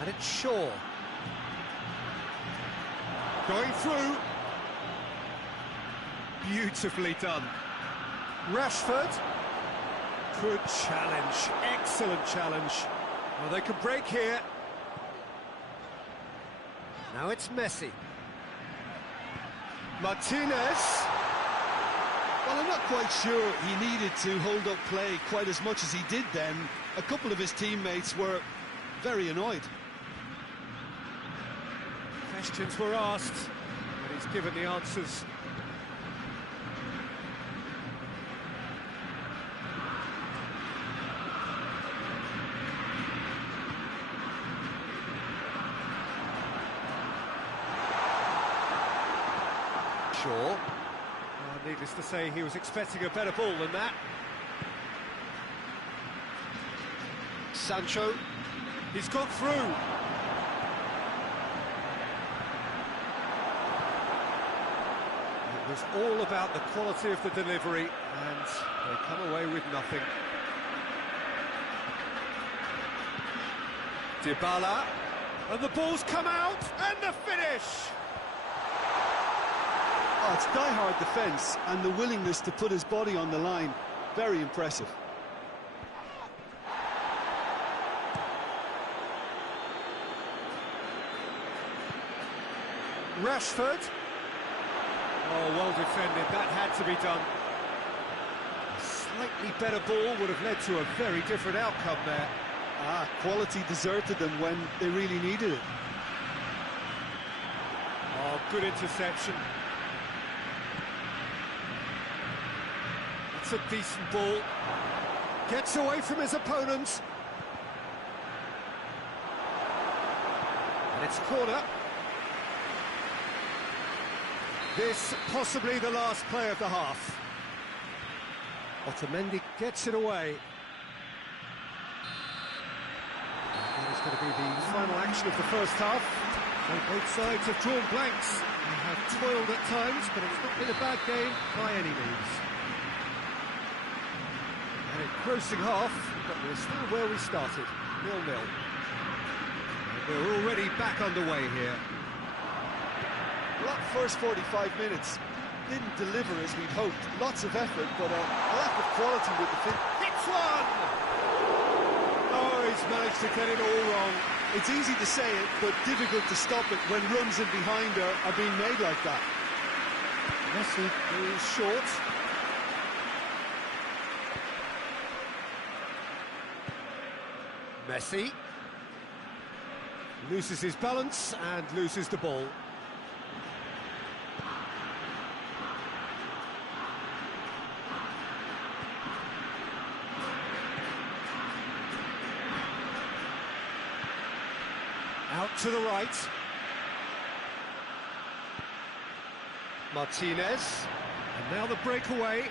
And it's Shaw. Going through. Beautifully done. Rashford. Good challenge. Excellent challenge. Well, they can break here. Now it's Messi. Martinez. Well, I'm not quite sure he needed to hold up play quite as much as he did then. A couple of his teammates were very annoyed. Questions were asked, and he's given the answers. Shaw. Needless to say, he was expecting a better ball than that. Sancho, he's got through. It was all about the quality of the delivery, and they come away with nothing. Dybala, and the ball's come out, and the finish! Oh, it's die-hard defence, and the willingness to put his body on the line. Very impressive. Rashford. Oh, well defended, that had to be done. A slightly better ball would have led to a very different outcome there. Quality deserted them when they really needed it. Oh, good interception. It's a decent ball. Gets away from his opponents. And it's a corner. This possibly the last play of the half. Otamendi gets it away. That is going to be the final action of the first half. So both sides have drawn blanks. They have toiled at times, but it's not been a bad game by any means. An engrossing half, but we're still where we started, 0-0. And we're already back underway here. Well, that first 45 minutes didn't deliver as we'd hoped. Lots of effort, but a lack of quality with the fin. Hits one! Oh, he's managed to get it all wrong. It's easy to say it, but difficult to stop it when runs in behind are being made like that. Messi is short. Messi loses his balance and loses the ball. Out to the right. Martinez. And now the breakaway.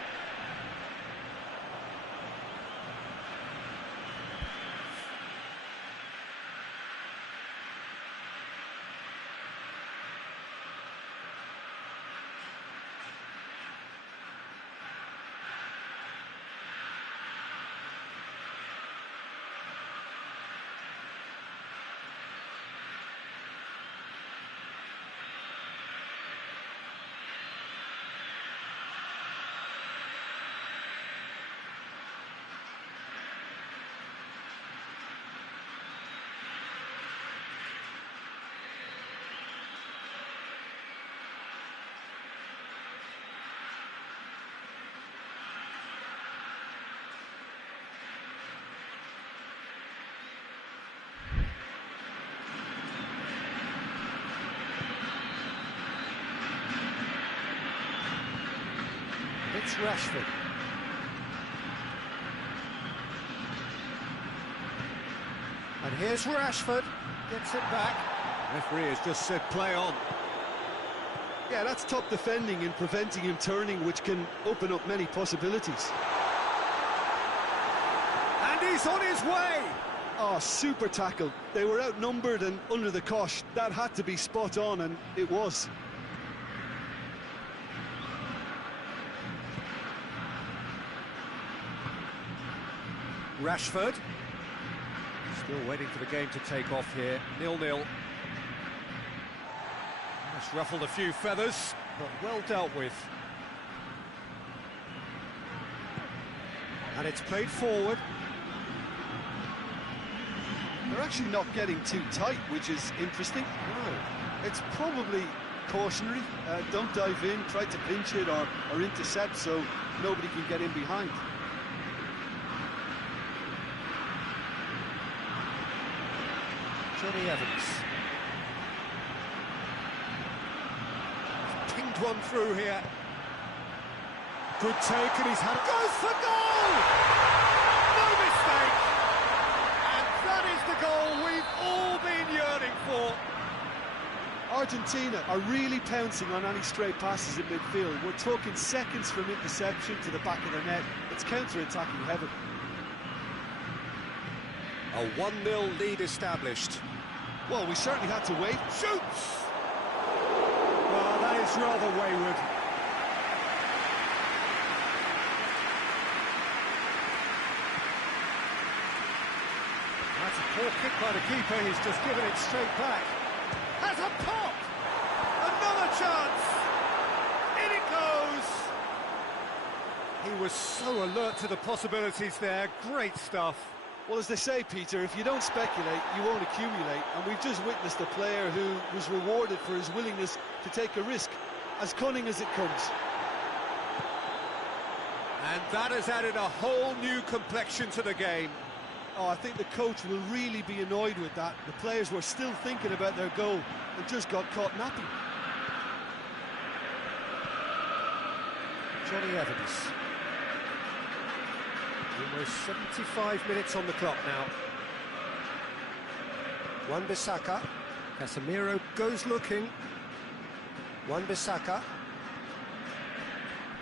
It's Rashford. And here's Rashford. Gets it back. The referee has just said play on. Yeah, that's top defending and preventing him turning, which can open up many possibilities. And he's on his way. Oh, super tackle. They were outnumbered and under the cosh. That had to be spot on, and it was. Rashford. Still waiting for the game to take off here. 0-0. Just ruffled a few feathers, but well dealt with. And it's played forward. They're actually not getting too tight, which is interesting. No. It's probably cautionary. Don't dive in, try to pinch it or intercept so nobody can get in behind. Johnny Evans. He's pinged one through here. Good take, and he's had... Goes for goal! No mistake! And that is the goal we've all been yearning for. Argentina are really pouncing on any stray passes in midfield. We're talking seconds from interception to the back of the net. It's counter-attacking heaven. A 1-0 lead established. Well, we certainly had to wait. Shoots! Well, that is rather wayward. That's a poor kick by the keeper. He's just given it straight back. Has a pop! Another chance! In it goes! He was so alert to the possibilities there. Great stuff. Well, as they say, Peter, if you don't speculate, you won't accumulate. And we've just witnessed a player who was rewarded for his willingness to take a risk, as cunning as it comes. And that has added a whole new complexion to the game. Oh, I think the coach will really be annoyed with that. The players were still thinking about their goal and just got caught napping. Johnny Evans. Almost 75 minutes on the clock now. Wan-Bissaka. Casemiro goes looking. Wan-Bissaka.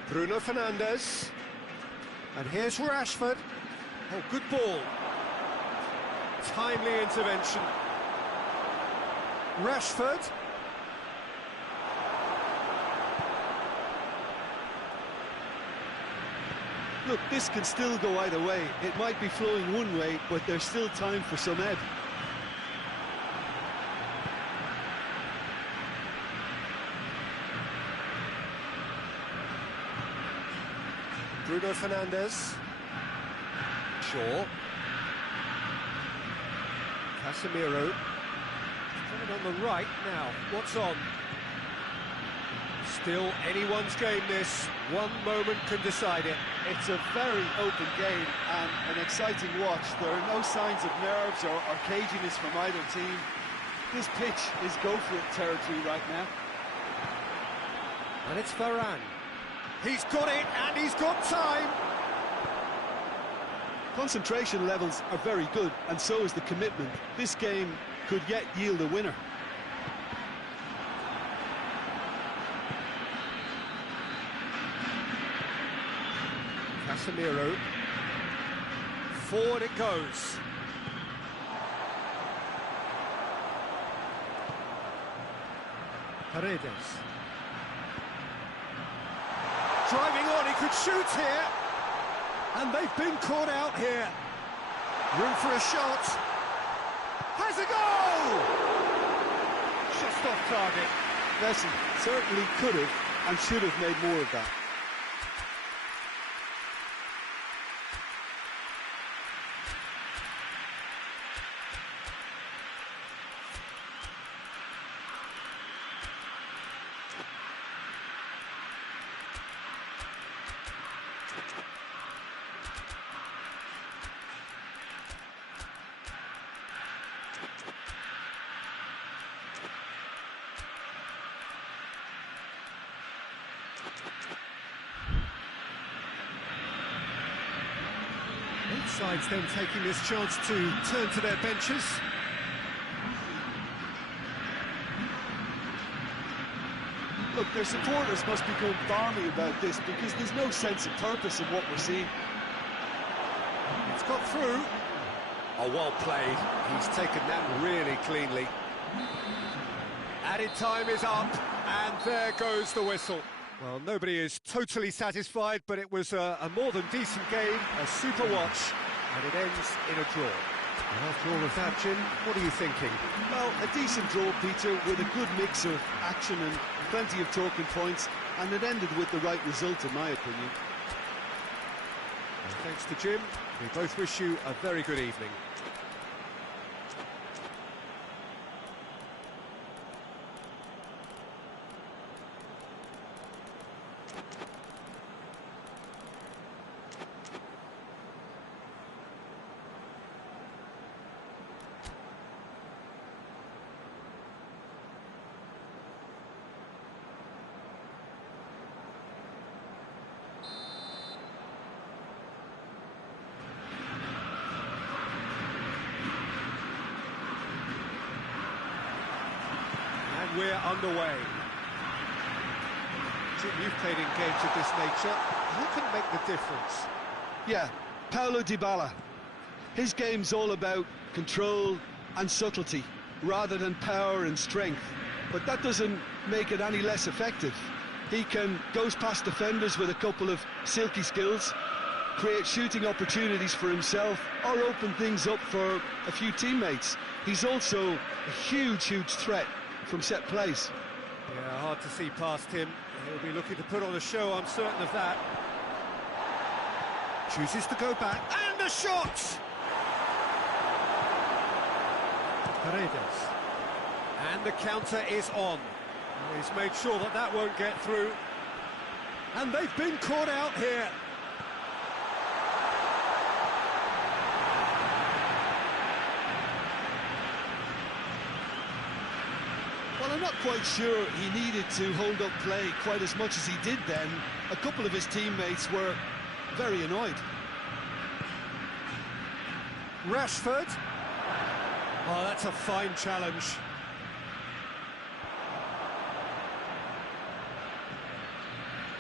Bruno Fernandes. And here's Rashford. Oh, good ball. Timely intervention. Rashford. Look, this can still go either way. It might be flowing one way, but there's still time for some ebb. Bruno Fernandes. Shaw. Casemiro. Coming on the right now. What's on? Still anyone's game this. One moment can decide it. It's a very open game and an exciting watch. There are no signs of nerves or caginess from either team. This pitch is go-for-it territory right now. And it's Varane. He's got it, and he's got time. Concentration levels are very good, and so is the commitment. This game could yet yield a winner. Casemiro. Forward it goes. Paredes. Driving on, he could shoot here. And they've been caught out here. Room for a shot. Has a goal! Just off target. Messi certainly could have and should have made more of that. Both sides then taking this chance to turn to their benches. Look, their supporters must be going balmy about this because there's no sense of purpose in what we're seeing. It's got through. Oh, well played. He's taken that really cleanly. Added time is up, and there goes the whistle. Well, nobody is totally satisfied, but it was a more than decent game, a super watch, and it ends in a draw. And after all of that, Jim, what are you thinking? Well, a decent draw, Peter, with a good mix of action and plenty of talking points, and it ended with the right result, in my opinion. And thanks to Jim, we both wish you a very good evening. we're underway. Jim, you've played in games of this nature. Who can make the difference? Yeah, Paulo Dybala. His game's all about control and subtlety, rather than power and strength. But that doesn't make it any less effective. He goes past defenders with a couple of silky skills, create shooting opportunities for himself, or open things up for a few teammates. He's also a huge threat from set plays. Yeah, hard to see past him. He'll be looking to put on a show, I'm certain of that. Chooses to go back, and a shot! Paredes. And the counter is on. He's made sure that that won't get through. And they've been caught out here. Well, I'm not quite sure he needed to hold up play quite as much as he did then. A couple of his teammates were very annoyed. Rashford. Oh, that's a fine challenge.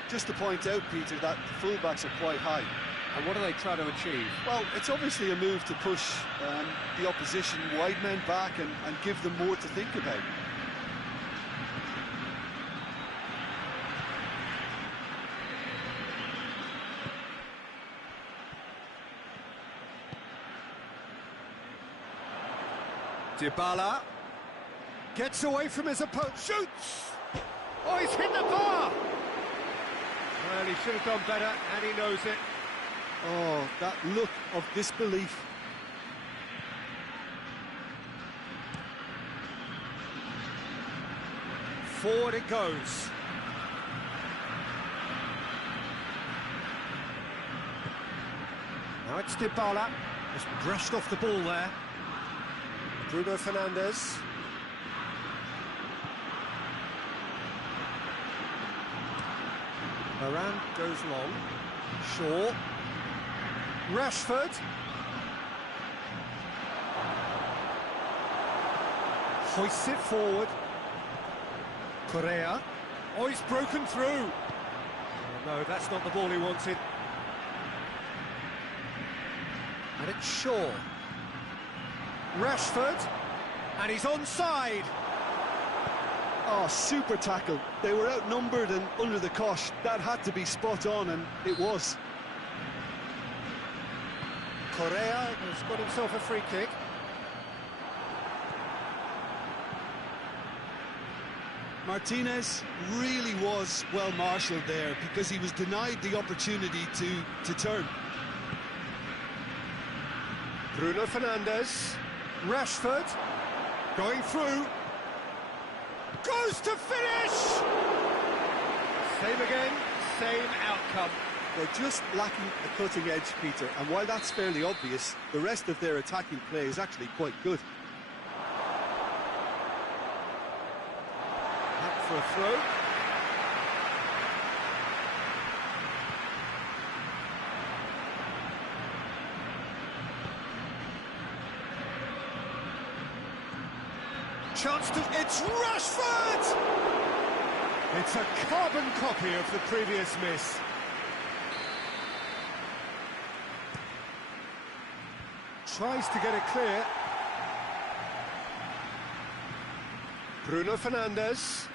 Just to point out, Peter, that the fullbacks are quite high. And what are they trying to achieve? Well, it's obviously a move to push the opposition wide men back and give them more to think about. Dybala gets away from his opponent, shoots! Oh, he's hit the bar! Well, he should have done better, and he knows it. Oh, that look of disbelief. Forward it goes. Now it's Dybala, just brushed off the ball there. Bruno Fernandes. Varane goes long. Shaw. Rashford. Hoists it forward. Correa. Oh, he's broken through. Oh, no, that's not the ball he wanted. And it's Shaw. Rashford. And he's onside. Oh, super tackle. They were outnumbered and under the cosh. That had to be spot on, and it was. Correa has got himself a free kick. Martinez really was well marshalled there because he was denied the opportunity to turn. Bruno Fernandes. Rashford. Going through. Goes to finish! Same again, same outcome. They're just lacking a cutting edge, Peter, and while that's fairly obvious, the rest of their attacking play is actually quite good. Up for a throw. Chance to... It's Rashford! It's a carbon copy of the previous miss. Tries to get it clear. Bruno Fernandes.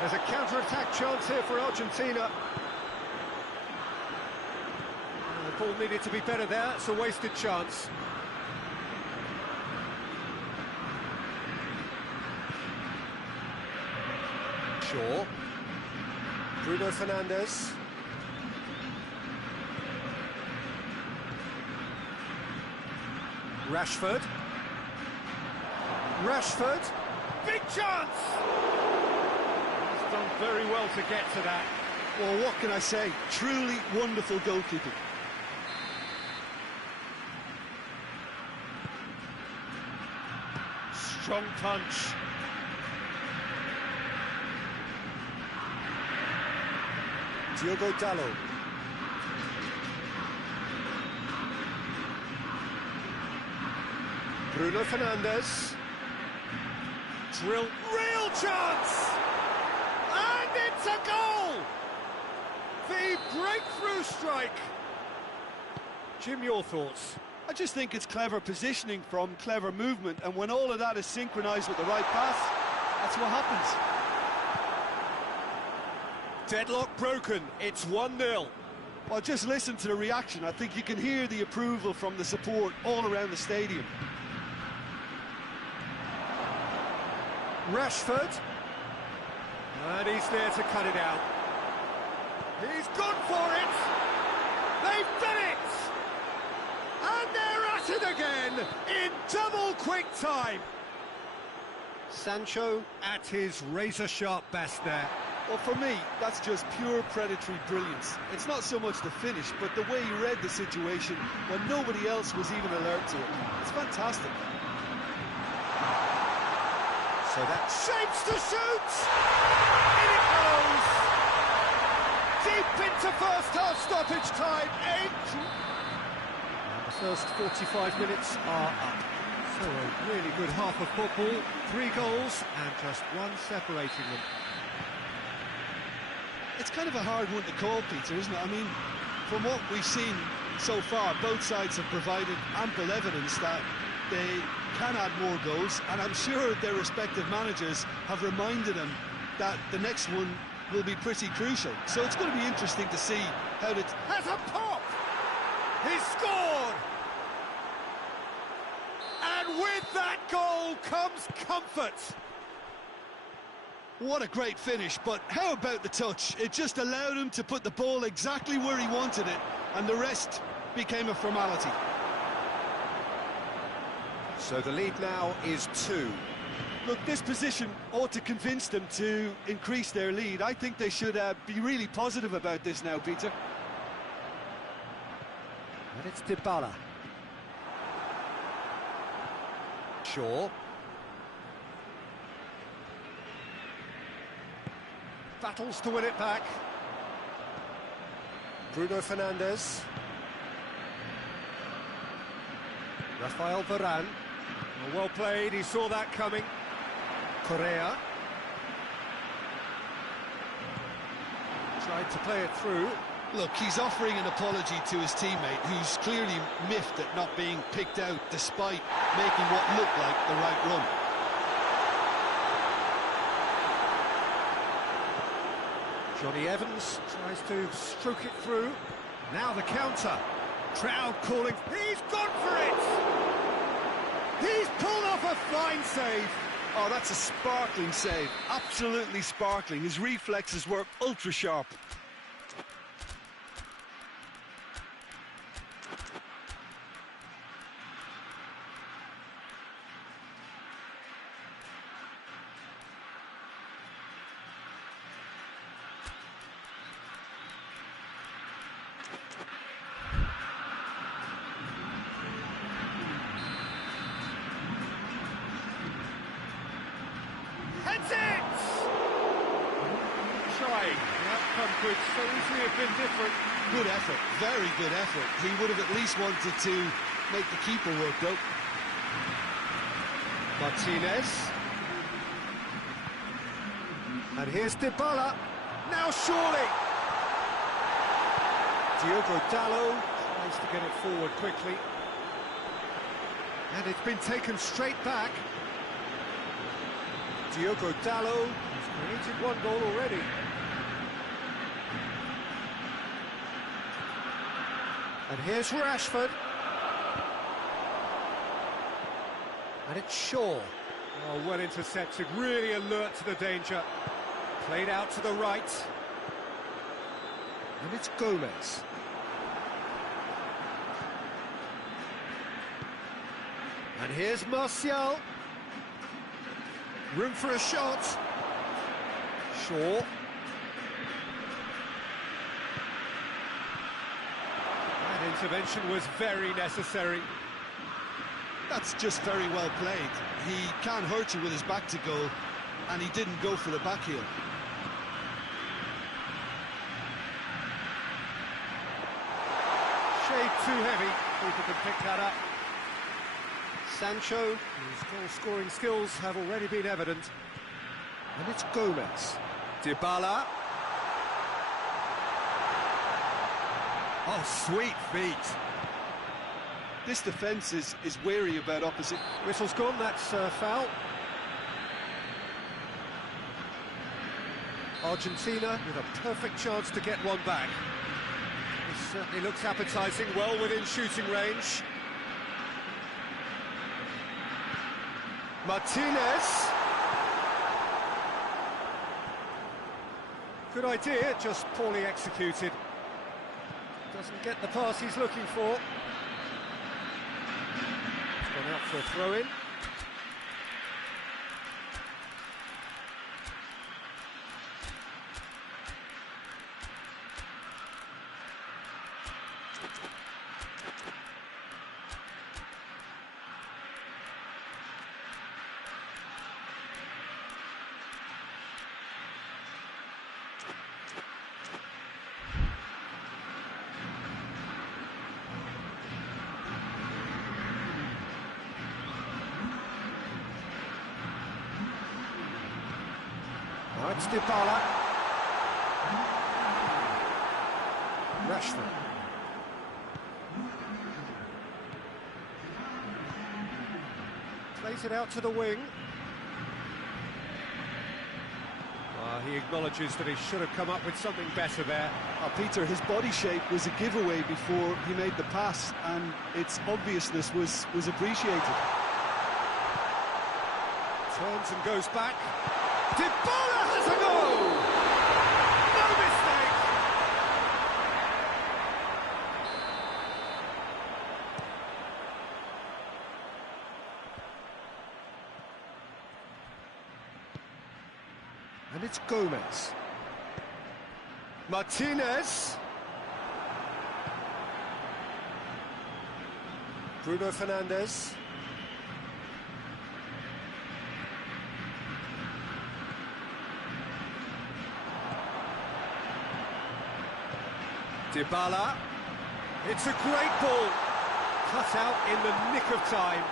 There's a counter-attack chance here for Argentina. The ball needed to be better there, it's a wasted chance. Shaw. Bruno Fernandes. Rashford. Rashford. Big chance! He's done very well to get to that. Well, what can I say? Truly wonderful goalkeeping. Strong punch. Diogo Dalot. Bruno Fernandes. Drill, real chance! And it's a goal! The breakthrough strike. Jim, your thoughts? I just think it's clever positioning from clever movement, and when all of that is synchronised with the right pass, that's what happens. Deadlock broken, it's 1-0. Well, just listen to the reaction. I think you can hear the approval from the support all around the stadium. Rashford. And he's there to cut it out. He's gone for it! They've done it! And they're at it again, in double quick time! Sancho at his razor-sharp best there. Well, for me, that's just pure predatory brilliance. It's not so much the finish, but the way he read the situation when nobody else was even alert to it. It's fantastic. So that shapes to shoot! In it goes! Deep into first half stoppage time, and the first 45 minutes are up. So a really good half of football, 3 goals and just one separating them. It's kind of a hard one to call, Peter, isn't it? I mean, from what we've seen so far, both sides have provided ample evidence that they can add more goals, and I'm sure their respective managers have reminded them that the next one will be pretty crucial. So it's going to be interesting to see how it has a pop! He's scored! And with that goal comes comfort! What a great finish, but how about the touch? It just allowed him to put the ball exactly where he wanted it, and the rest became a formality. So the lead now is 2. Look, this position ought to convince them to increase their lead. I think they should be really positive about this now, Peter. And it's Dybala. Shaw. Battles to win it back. Bruno Fernandes. Rafael Varane. Well played, he saw that coming. Correa. Tried to play it through. Look, he's offering an apology to his teammate, who's clearly miffed at not being picked out despite making what looked like the right run. Johnny Evans tries to stroke it through. Now the counter. Crowd calling. He's gone for it! He's pulled off a fine save. Oh, that's a sparkling save. Absolutely sparkling. His reflexes were ultra sharp. Heads it! Trying. The outcome could so easily have been different. Good effort, very good effort. He would have at least wanted to make the keeper work, though. Martinez. And here's Dybala. Now surely. Diogo Dalot tries to get it forward quickly. And it's been taken straight back. Diogo Dalot has created 1 goal already. And here's Rashford. And it's Shaw. Oh, well intercepted, really alert to the danger. Played out to the right. And it's Gomez. And here's Martial. Room for a shot. Shaw. That intervention was very necessary. That's just very well played. He can't hurt you with his back to goal, and he didn't go for the back heel. Shade too heavy. People can pick that up. Sancho, whose goal-scoring skills have already been evident. And it's Gomez. Dybala. Oh, sweet feet. This defence is wary about opposite. Whistle's gone, that's foul. Argentina with a perfect chance to get one back. This certainly looks appetising, well within shooting range. Martinez. Good idea, just poorly executed. Doesn't get the pass he's looking for. It's gone out for a throw-in. Now it's Dybala. Rashford. Plays it out to the wing. He acknowledges that he should have come up with something better there. Peter, his body shape was a giveaway before he made the pass, and its obviousness was appreciated. Turns and goes back. Dybala has a goal! No mistake! And it's Gomez. Martinez. Bruno Fernandes. Dybala. It's a great ball. Cut out in the nick of time.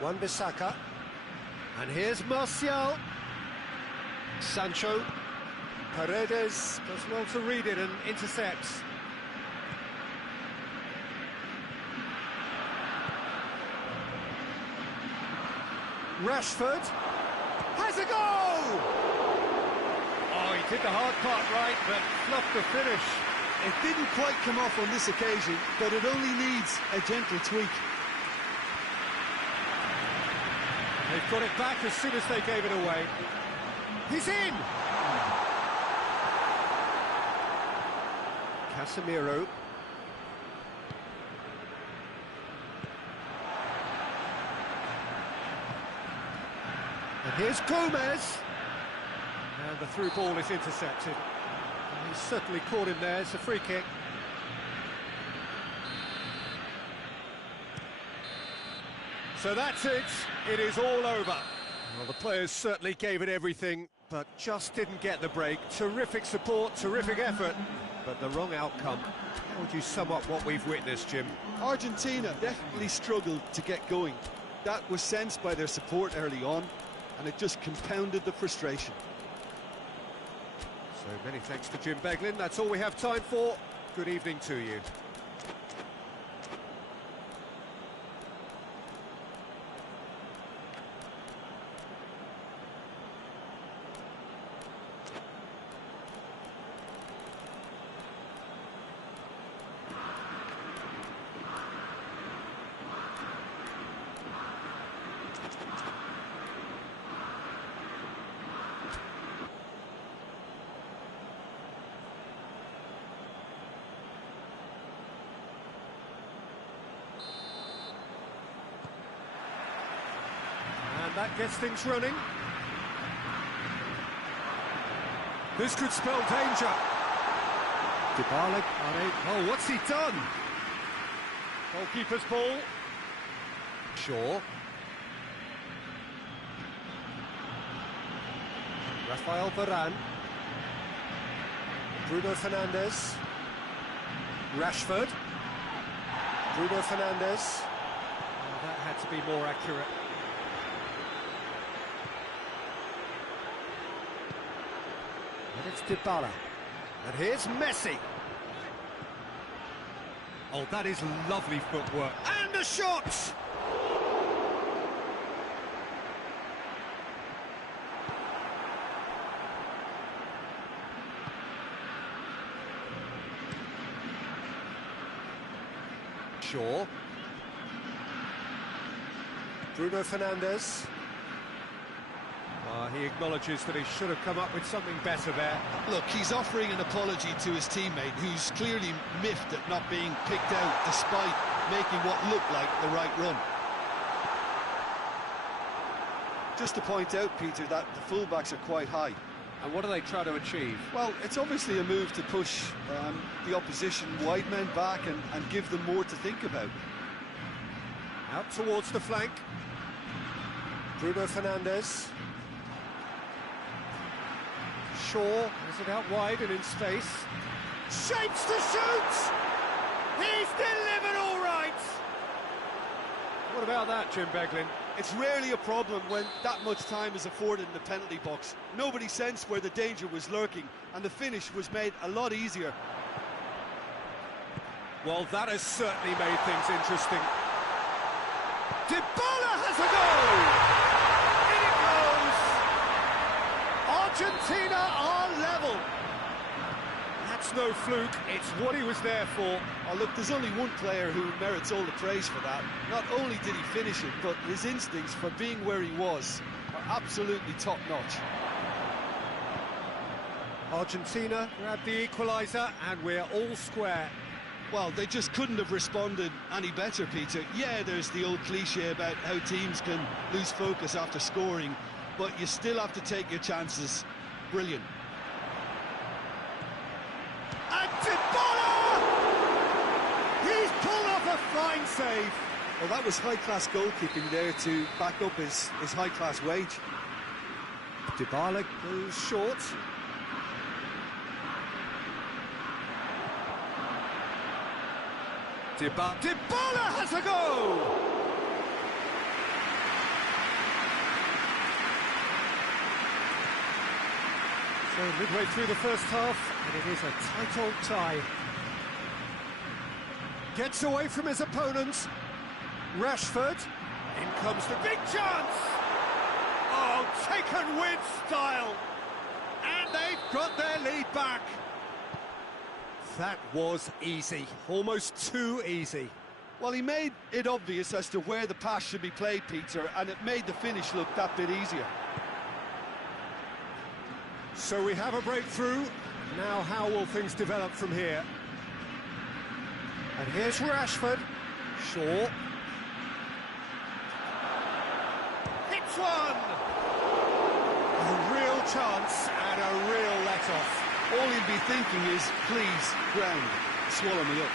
Wan-Bissaka. And here's Martial. Sancho. Paredes does well to read it and intercepts. Rashford has a goal! Oh, he did the hard part right, but fluffed the finish. It didn't quite come off on this occasion, but it only needs a gentle tweak. They've got it back as soon as they gave it away. He's in! Casemiro. And here's Gomez. And the through ball is intercepted. And he's certainly caught him there. It's a free kick. So that's it. It is all over. Well, the players certainly gave it everything, but just didn't get the break. Terrific support, terrific effort, but the wrong outcome. How would you sum up what we've witnessed, Jim? Argentina definitely struggled to get going. That was sensed by their support early on, and it just compounded the frustration. So many thanks to Jim Beglin. That's all we have time for. Good evening to you. And that gets things running. This could spell danger. Dybala, oh, what's he done? Goalkeeper's ball. Shaw. Rafael Varane. Bruno Fernandes. Rashford. Bruno Fernandes. Oh, that had to be more accurate. And it's Dybala. And here's Messi. Oh, that is lovely footwork. And a shot! Shaw. Bruno Fernandes. He acknowledges that he should have come up with something better there. Look, he's offering an apology to his teammate, who's clearly miffed at not being picked out despite making what looked like the right run. Just to point out, Peter, that the fullbacks are quite high. And what do they try to achieve? Well, it's obviously a move to push the opposition wide men back and give them more to think about. Out towards the flank. Bruno Fernandes. Shaw. Is it out wide and in space? Shapes to shoot! He's delivered all right! What about that, Jim Beglin? It's rarely a problem when that much time is afforded in the penalty box. Nobody sensed where the danger was lurking, and the finish was made a lot easier. Well, that has certainly made things interesting. Dybala has a goal! In it goes! Argentina are level! That's no fluke, it's what he was there for. Oh, look, there's only one player who merits all the praise for that. Not only did he finish it, but his instincts for being where he was are absolutely top-notch. Argentina grab the equaliser, and we're all square. Well, they just couldn't have responded any better, Peter. Yeah, there's the old cliche about how teams can lose focus after scoring, but you still have to take your chances. Brilliant. And Dybala! He's pulled off a fine save. Well, that was high-class goalkeeping there to back up his high-class wage. Dybala goes short. Dybala has a goal! So midway through the first half, and it is a tight old tie. Gets away from his opponent. Rashford. In comes the big chance! Oh, taken with style! And they've got their lead back. That was easy, almost too easy. Well, he made it obvious as to where the pass should be played, Peter, and it made the finish look that bit easier. So we have a breakthrough. Now how will things develop from here? And here's Rashford. Shaw. Hits one! A real chance and a real let-off. All he'll be thinking is, please, ground, swallow me up.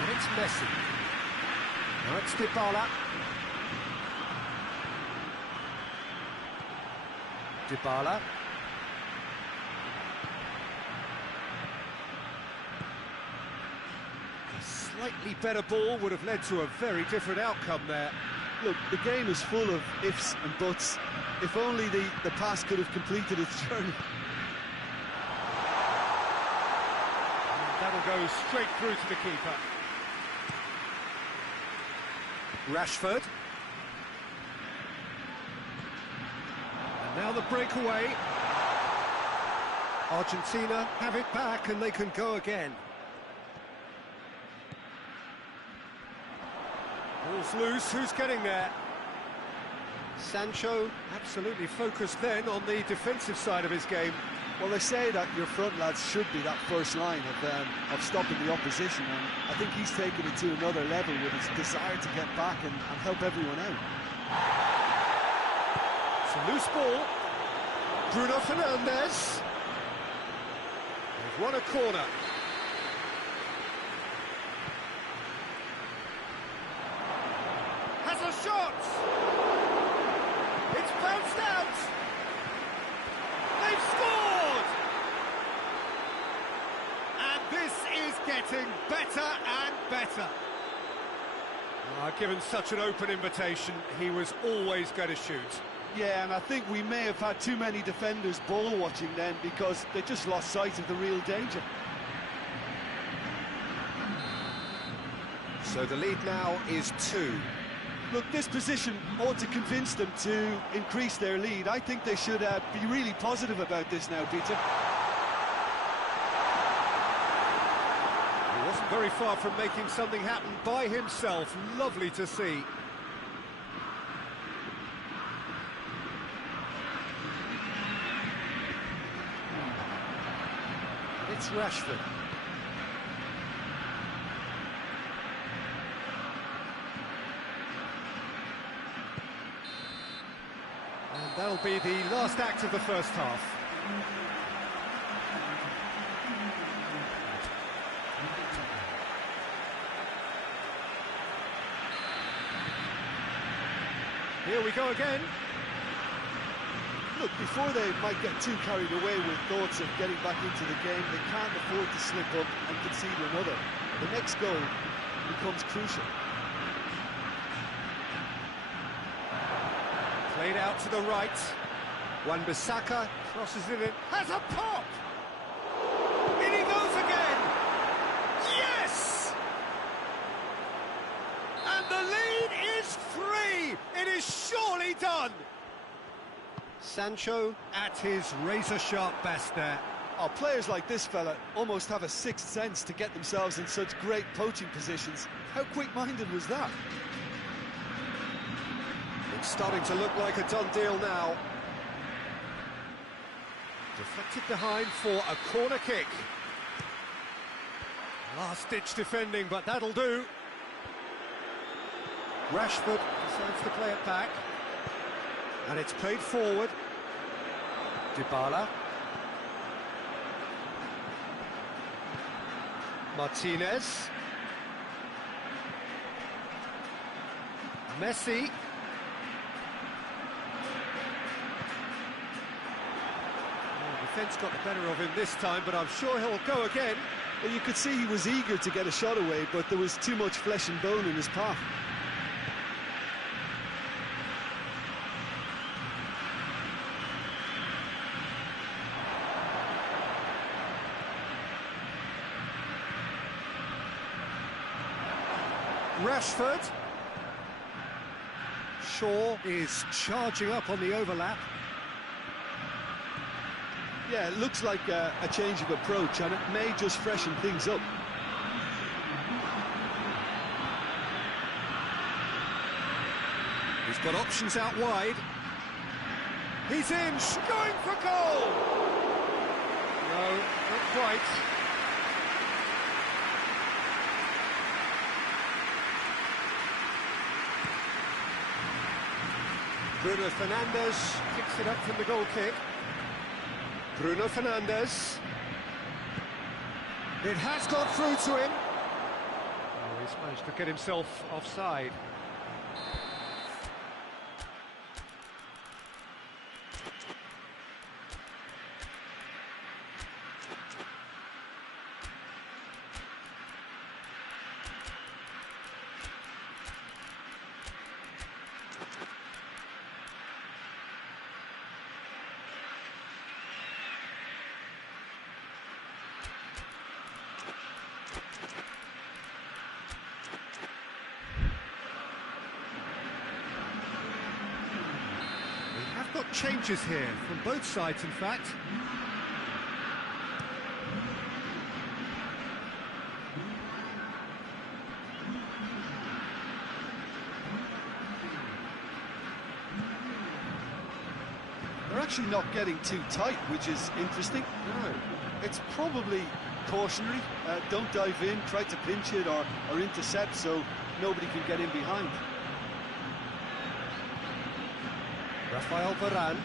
And it's Messi. Now it's Dybala. Dybala. A slightly better ball would have led to a very different outcome there. Look, the game is full of ifs and buts. If only the pass could have completed its journey. And that'll go straight through to the keeper. Rashford. And now the breakaway. Argentina have it back and they can go again. Ball's loose, who's getting there? Sancho absolutely focused then on the defensive side of his game. Well, they say that your front lads should be that first line of stopping the opposition, and I think he's taken it to another level with his desire to get back and help everyone out. It's a loose ball. Bruno Fernandes. They've won a corner. Has a shot! It's bounced out! They've scored! This is getting better and better. Given such an open invitation, he was always going to shoot. Yeah, and I think we may have had too many defenders ball watching then because they just lost sight of the real danger. So the lead now is 2. Look, this position ought to convince them to increase their lead. I think they should be really positive about this now, Peter. He wasn't very far from making something happen by himself. Lovely to see. It's Rashford. And that'll be the last act of the first half. Here we go again. Look, before they might get too carried away with thoughts of getting back into the game, they can't afford to slip up and concede another. The next goal becomes crucial. Played out to the right. Wan-Bissaka crosses it in. Has a pop! In he goes again! Yes! And the lead is 3! It is surely done! Sancho At his razor-sharp best there. Oh, players like this fella almost have a sixth sense to get themselves in such great poaching positions. How quick-minded was that? It's starting to look like a done deal now. Deflected behind for a corner kick. Last-ditch defending, but that'll do. Rashford decides to play it back. And it's played forward. Dybala. Martinez. Messi. Defence got the better of him this time, but I'm sure he'll go again. Well, you could see he was eager to get a shot away, but there was too much flesh and bone in his path. Rashford. Shaw is charging up on the overlap. Yeah, it looks like a change of approach, and it may just freshen things up. He's got options out wide. He's in, going for goal! No, not quite. Bruno Fernandes picks it up from the goal kick. Bruno Fernandes. It has gone through to him. Oh, he's managed to get himself offside. Got changes here from both sides, in fact. They're actually not getting too tight, which is interesting. No. It's probably cautionary. Don't dive in, try to pinch it or intercept so nobody can get in behind. Rafael Varane.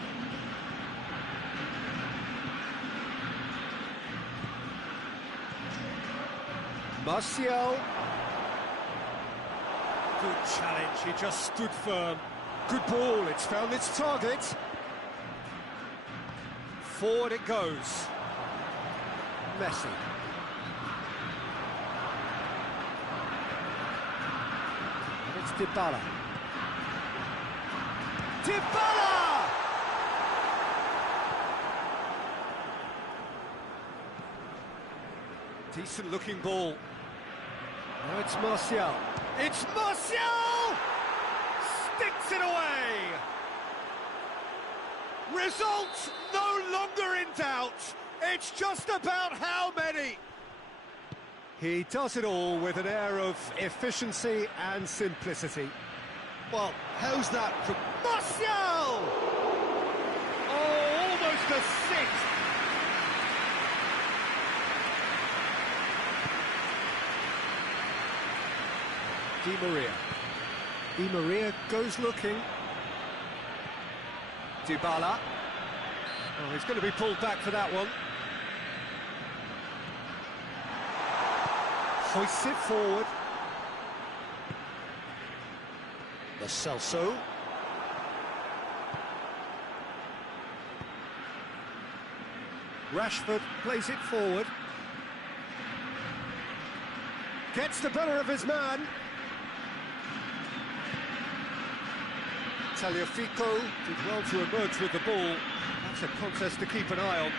Martial. Good challenge, he just stood firm. Good ball, it's found its target. Forward it goes. Messi. Dybala. Dybala! Decent looking ball. Now it's Martial. It's Martial! Sticks it away! Results no longer in doubt. It's just about how many. He does it all with an air of efficiency and simplicity. Well, how's that from Martial! Oh, almost a sixth. Di Maria. Di Maria goes looking. Dybala. Oh, he's going to be pulled back for that one. Hoists it forward. Lo Celso. Rashford plays it forward. Gets the better of his man. Tagliafico did well to emerge with the ball. That's a contest to keep an eye on.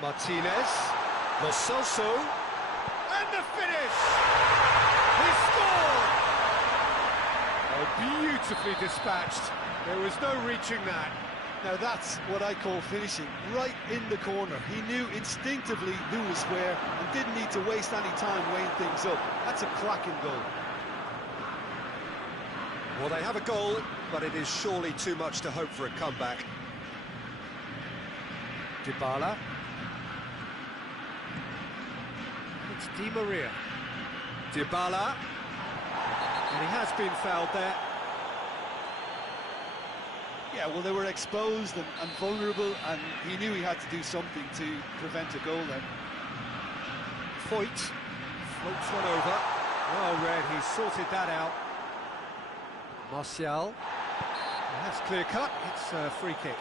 Martinez, Lo Celso, and the finish! He scored! Oh, beautifully dispatched. There was no reaching that. Now that's what I call finishing, right in the corner. He knew instinctively who was where and didn't need to waste any time weighing things up. That's a cracking goal. Well, they have a goal, but it is surely too much to hope for a comeback. Dybala. It's Di Maria. Dybala. And he has been fouled there. Yeah, well, they were exposed and vulnerable, and he knew he had to do something to prevent a goal then. Foyt floats one over. Well read, he sorted that out. Martial. That's clear cut, it's a free kick.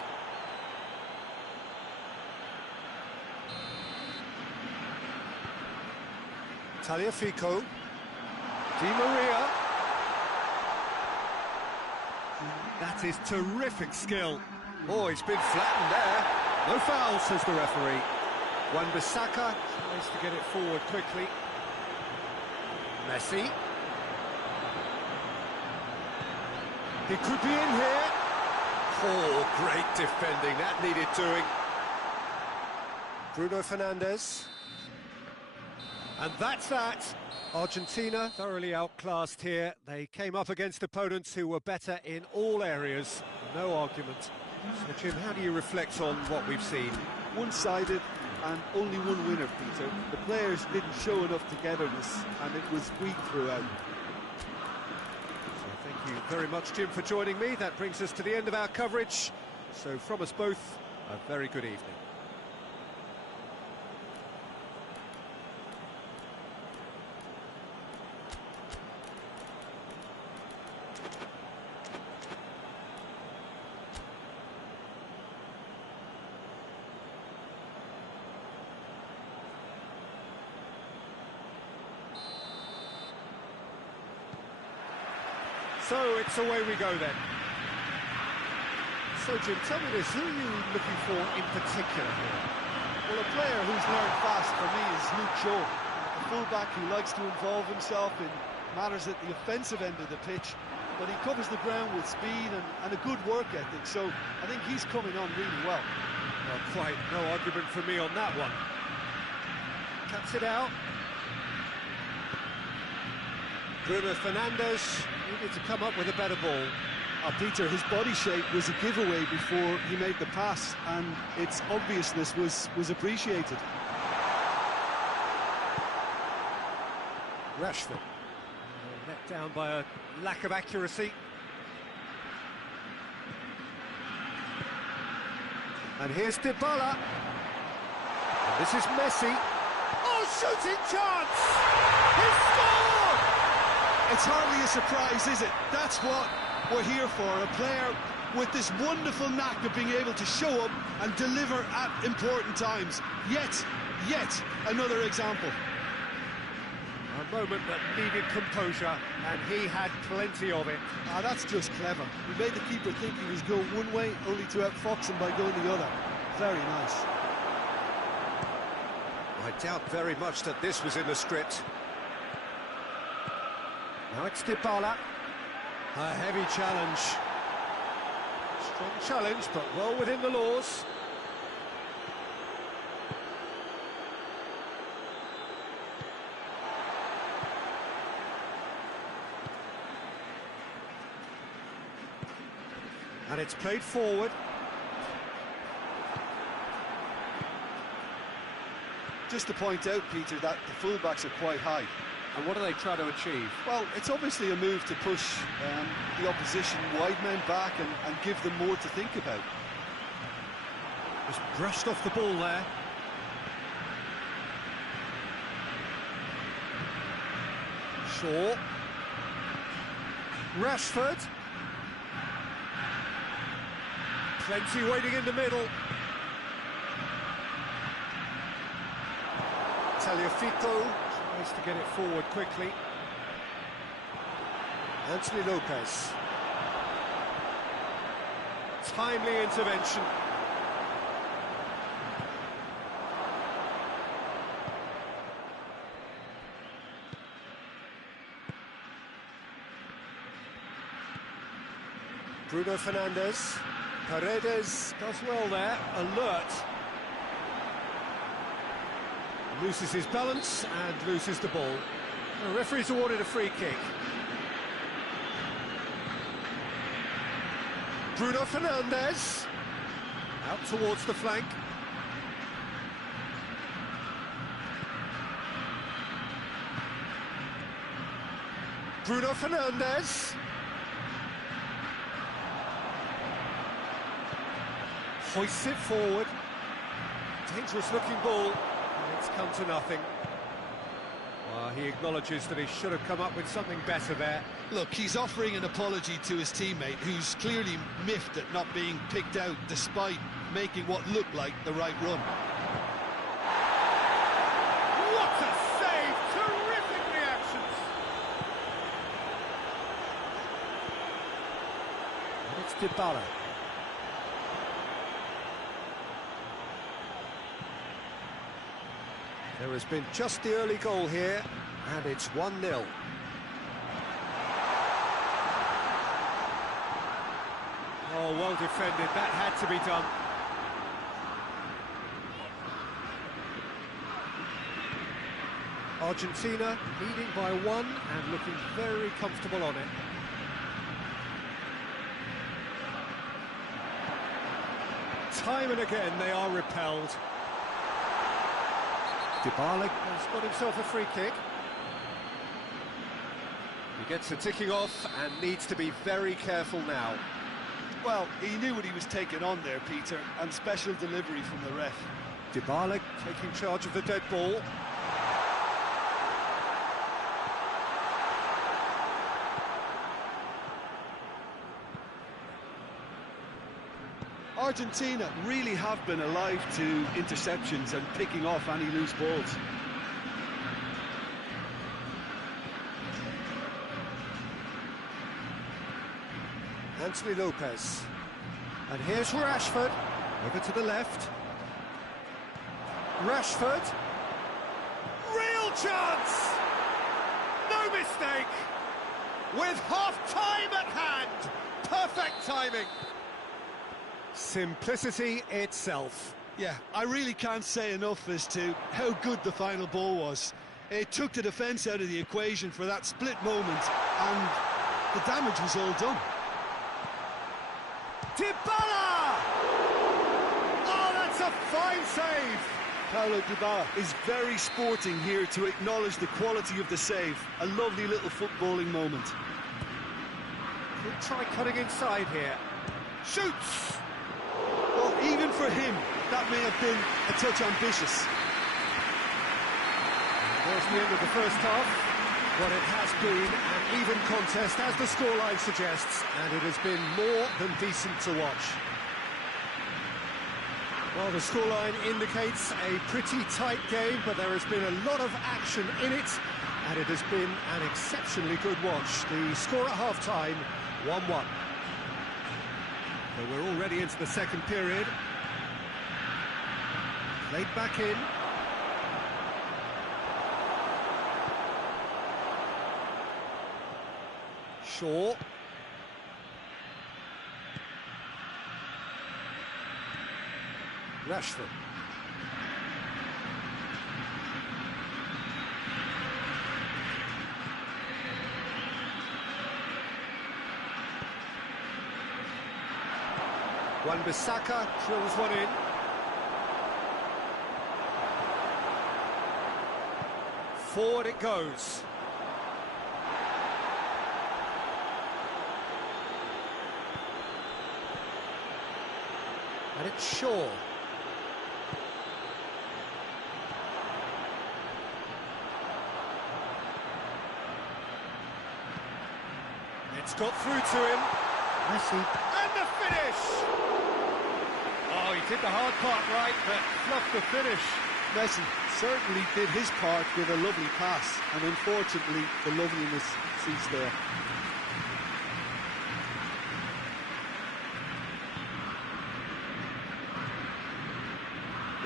Tagliafico. Di Maria. That is terrific skill. Oh, he's been flattened there. No foul, says the referee. Wan-Bissaka tries to get it forward quickly. Messi. He could be in here. Oh, great defending. That needed doing. Bruno Fernandes. And that's that. Argentina thoroughly outclassed here. They came up against opponents who were better in all areas. No argument. So, Jim, how do you reflect on what we've seen? One-sided and only one winner, Peter. The players didn't show enough togetherness, and it was weak throughout. So thank you very much, Jim, for joining me. That brings us to the end of our coverage. So from us both, a very good evening. So it's away we go then. So Jim, tell me this, who are you looking for in particular here? Well, a player who's learned fast for me is Luke Shaw, a fullback who likes to involve himself in matters at the offensive end of the pitch, but he covers the ground with speed and a good work ethic, so I think he's coming on really well. Well, quite no argument for me on that one. Cuts it out. Bruno Fernandes needed to come up with a better ball. Peter, his body shape was a giveaway before he made the pass, and its obviousness was appreciated. Rashford. Let down by a lack of accuracy. And here's Dybala. And this is Messi. Oh, shooting chance! He scored! It's hardly a surprise, is it? That's what we're here for, a player with this wonderful knack of being able to show up and deliver at important times. Yet another example. A moment that needed composure, and he had plenty of it. Ah, that's just clever. He made the keeper think he was going one way, only to outfox him by going the other. Very nice. I doubt very much that this was in the script. Now it's Dybala. A heavy challenge. Strong challenge, but well within the laws. And it's played forward. Just to point out, Peter, that the fullbacks are quite high. And what do they try to achieve? Well, it's obviously a move to push the opposition wide men back and give them more to think about. Just brushed off the ball there. Shaw. Rashford. Plenty waiting in the middle. Tagliafico tries to get it forward quickly. NamLePS. Timely intervention. Bruno Fernandes. Paredes does well there, alert. Loses his balance and loses the ball. The referee's awarded a free kick. Bruno Fernandes. Out towards the flank. Bruno Fernandes. Hoists it forward. Dangerous looking ball. And it's come to nothing. Well, he acknowledges that he should have come up with something better there. Look, he's offering an apology to his teammate, who's clearly miffed at not being picked out despite making what looked like the right run. What a save! Terrific reactions! And it's Dybala. There has been just the early goal here, and it's 1-0. Oh, well defended, that had to be done. Argentina leading by 1 and looking very comfortable on it. Time and again they are repelled. Dybala has got himself a free kick. He gets the ticking off and needs to be very careful now. Well, he knew what he was taking on there, Peter, and special delivery from the ref. Dybala taking charge of the dead ball. Argentina really have been alive to interceptions and picking off any loose balls. NamLePS. And here's Rashford. Over to the left. Rashford. Real chance! No mistake! With half-time at hand. Perfect timing. Simplicity itself. Yeah, I really can't say enough as to how good the final ball was. It took the defence out of the equation for that split moment, and the damage was all done. Dybala! Oh, that's a fine save! Paulo Dybala is very sporting here to acknowledge the quality of the save. A lovely little footballing moment. Could try cutting inside here. Shoots! Well, even for him, that may have been a touch ambitious. There's the end of the first half. What it has been an even contest, as the scoreline suggests, and it has been more than decent to watch. Well, the scoreline indicates a pretty tight game, but there has been a lot of action in it, And it has been an exceptionally good watch. The score at half-time, 1-1. So we're already into the second period. Played back in. Shaw. Rashford. Wan-Bissaka drills one in. Forward it goes. And it's Shaw. It's got through to him. Messi. And the finish! Oh, he did the hard part right, but fluffed the finish. Messi certainly did his part with a lovely pass, and unfortunately the loveliness ceased there.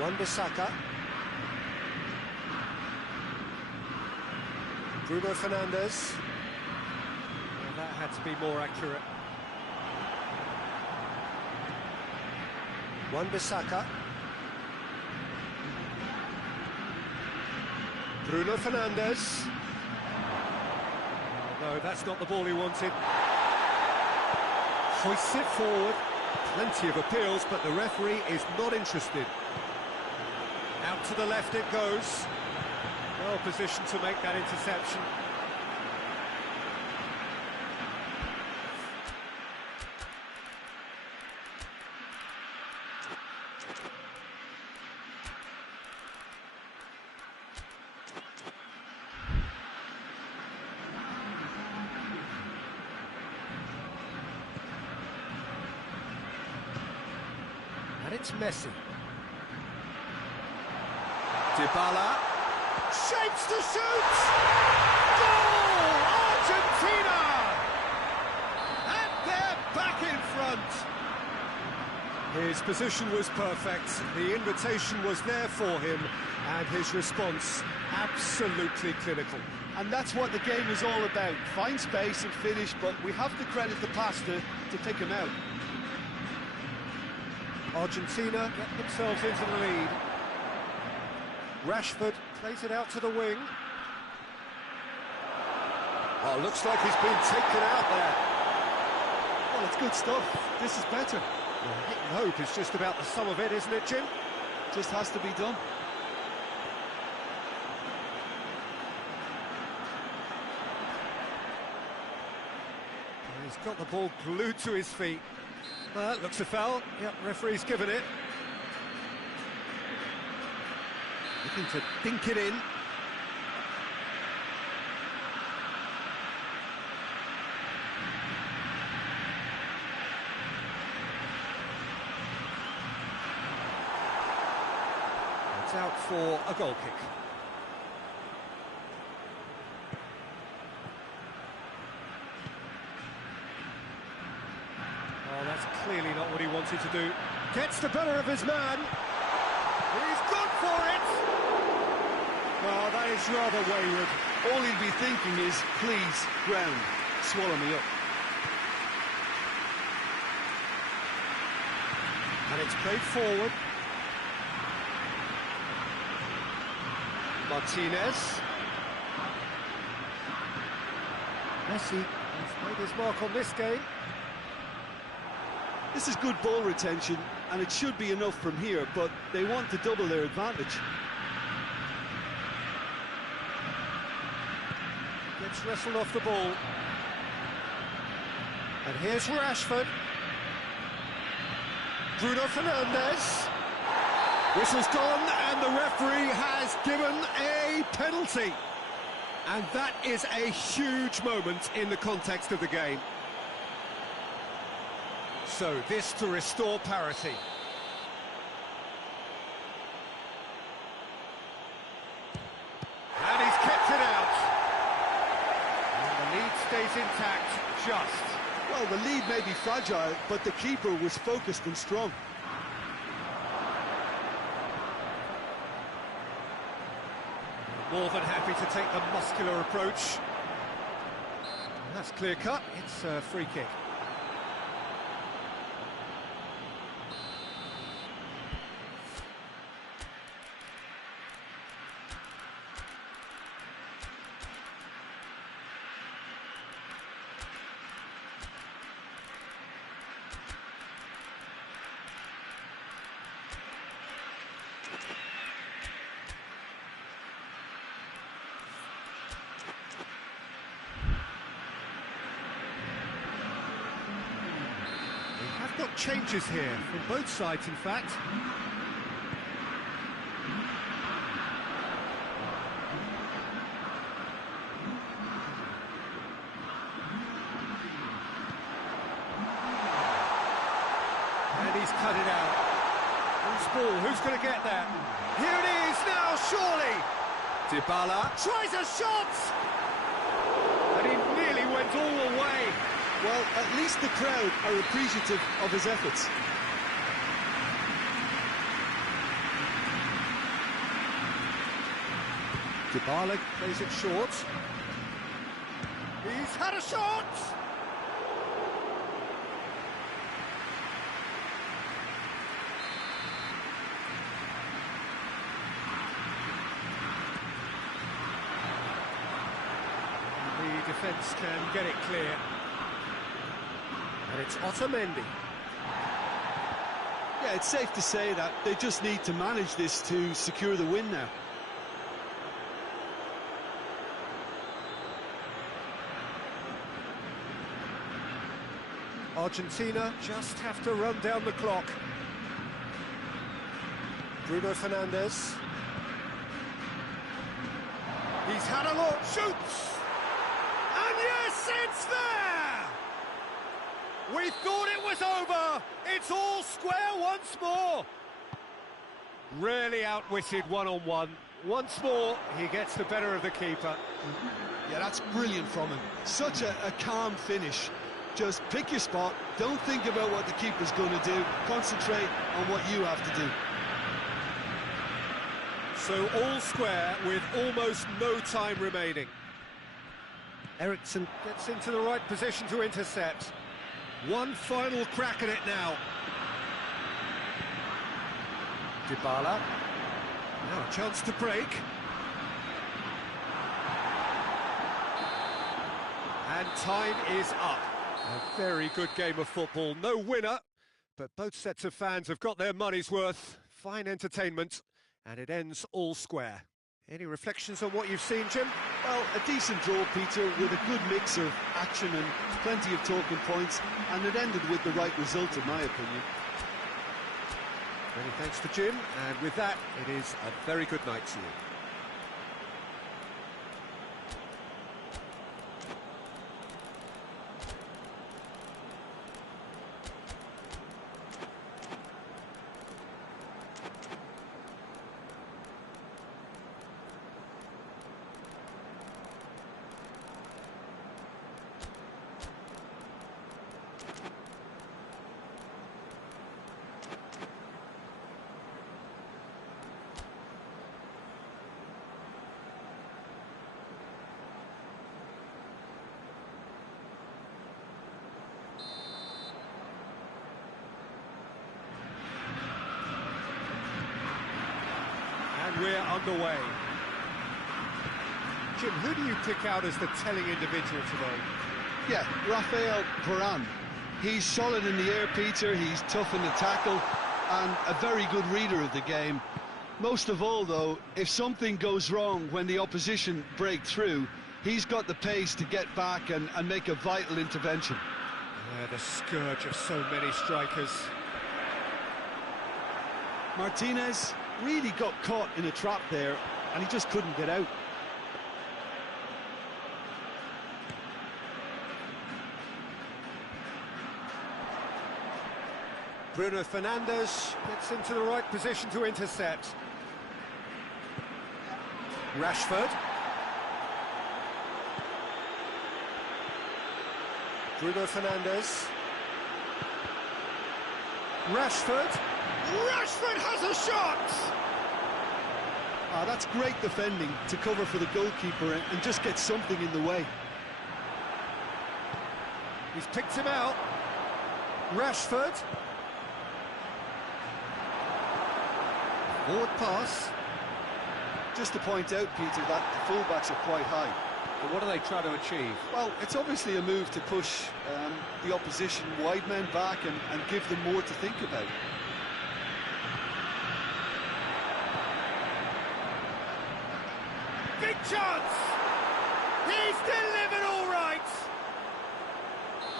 Wan-Bissaka. Bruno Fernandes. Well, that had to be more accurate. Wan-Bissaka. Bruno Fernandes. Oh, no, that's not the ball he wanted. Hoists it forward. Plenty of appeals, but the referee is not interested. Out to the left it goes. Well positioned to make that interception. And it's Messi. Dybala. Shapes to shoot! Goal! Argentina! And they're back in front. His position was perfect. The invitation was there for him, and his response absolutely clinical. And that's what the game is all about. Find space and finish, but we have to credit the pass to pick him out. Argentina get themselves into the lead. Rashford plays it out to the wing. Oh, looks like he's been taken out there. Well, it's good stuff. This is better. Well, hit and hope is just about the sum of it, isn't it, Jim? Just has to be done. He's got the ball glued to his feet. Well, that looks a foul. Yep, referee's given it. Looking to dink it in. It's out for a goal kick. Oh, that's clearly not what he wanted to do. Gets the better of his man. He's gone for it! Well, that is rather wayward. All he'll be thinking is, please, ground, swallow me up. And it's played forward. Martinez. Messi has made his mark on this game. This is good ball retention, and it should be enough from here, but they want to double their advantage. Gets wrestled off the ball. And here's Rashford. Bruno Fernandes. Whistle's gone, and the referee has given a penalty. And that is a huge moment in the context of the game. So this to restore parity. And he's kept it out. is intact, just. Well, the lead may be fragile, but the keeper was focused and strong. More than happy to take the muscular approach. That's clear cut, it's a free kick. Got changes here from both sides, in fact. And he's cut it out. Who's ball? Who's going to get there? Here it is now, surely. Dybala tries a shot, and he nearly went all the way. Well, at least the crowd are appreciative of his efforts. Dybala plays it short. He's had a shot! The defence can get it clear. And it's Otamendi. Yeah, it's safe to say that they just need to manage this to secure the win now. Argentina just have to run down the clock. Bruno Fernandes. He's had a look, shoots! And yes, it's there! We thought it was over. It's all square once more. Really outwitted one-on-one. Once more, he gets the better of the keeper. Yeah, that's brilliant from him. Such a calm finish. Just pick your spot. Don't think about what the keeper's going to do. Concentrate on what you have to do. So all square with almost no time remaining. Eriksson gets into the right position to intercept. One final crack at it now. Dybala. Now a chance to break. And time is up. A very good game of football. No winner, but both sets of fans have got their money's worth. Fine entertainment, and it ends all square. Any reflections on what you've seen, Jim? Well, a decent draw, Peter, with a good mix of action and plenty of talking points, and it ended with the right result, in my opinion. Many thanks to Jim, and with that, it is a very good night to you. We're underway. Jim, who do you pick out as the telling individual today? Yeah, Rafael Varane. He's solid in the air, Peter. He's tough in the tackle and a very good reader of the game. Most of all, though, if something goes wrong when the opposition break through, he's got the pace to get back and make a vital intervention. The scourge of so many strikers. Martinez really got caught in a trap there, and he just couldn't get out. Bruno Fernandes gets into the right position to intercept. Rashford. Bruno Fernandes. Rashford. Rashford has a shot! Ah, that's great defending to cover for the goalkeeper and just get something in the way. He's picked him out. Rashford. Forward pass. Just to point out, Peter, that the fullbacks are quite high. But what are they trying to achieve? Well, it's obviously a move to push the opposition wide men back and give them more to think about. Big chance! He's delivered all right!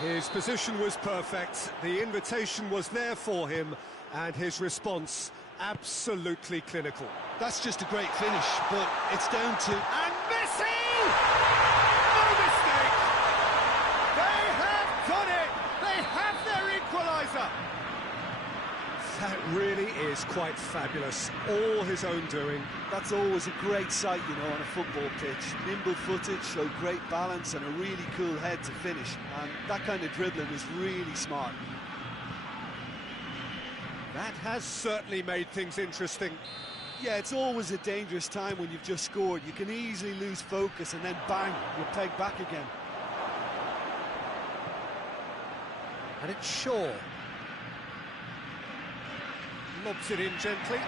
His position was perfect, the invitation was there for him, and his response absolutely clinical. That's just a great finish, but it's down to... And Messi! No mistake! They have done it! They have their equaliser! That really is quite fabulous, all his own doing. That's always a great sight, you know, on a football pitch. Nimble-footed, showed great balance and a really cool head to finish. And that kind of dribbling is really smart. That has certainly made things interesting. Yeah, it's always a dangerous time when you've just scored. You can easily lose focus and then bang, you're pegged back again. And it's Shaw. Lobs it in gently.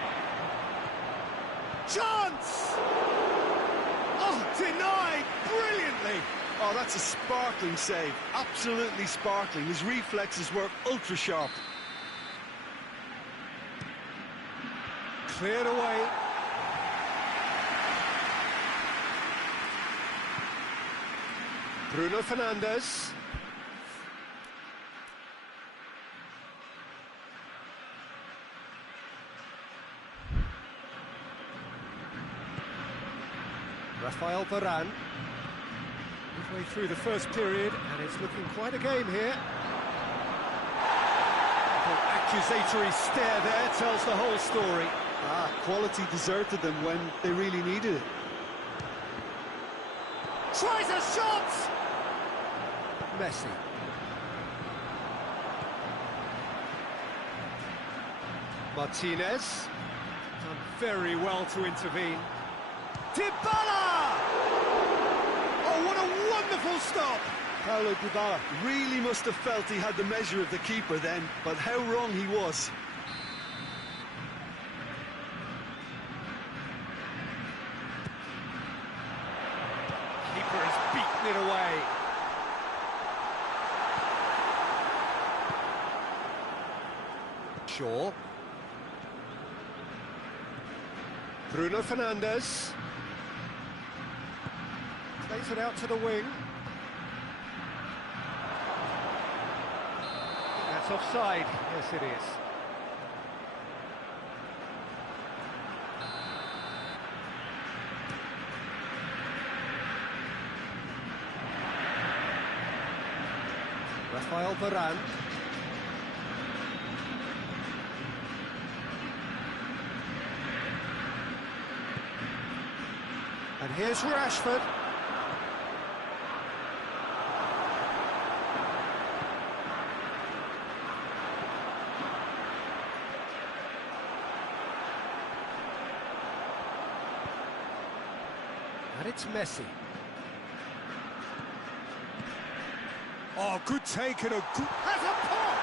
Chance! Oh, denied brilliantly! Oh, that's a sparkling save. Absolutely sparkling. His reflexes were ultra sharp. Cleared away. Bruno Fernandes. Rafael Varane. Midway through the first period, and it's looking quite a game here. The accusatory stare there tells the whole story. Ah, quality deserted them when they really needed it. Tries a shot! Messi. Martinez. Done very well to intervene. Dybala! Oh, what a wonderful stop! Paulo Dybala really must have felt he had the measure of the keeper then, but how wrong he was. Keeper has beaten it away. Shaw. Bruno Fernandes. Plays it out to the wing. That's offside. Yes, it is. Rafael Varane. And here's Rashford. And it's Messi. Oh, good take and a good... Has a pop!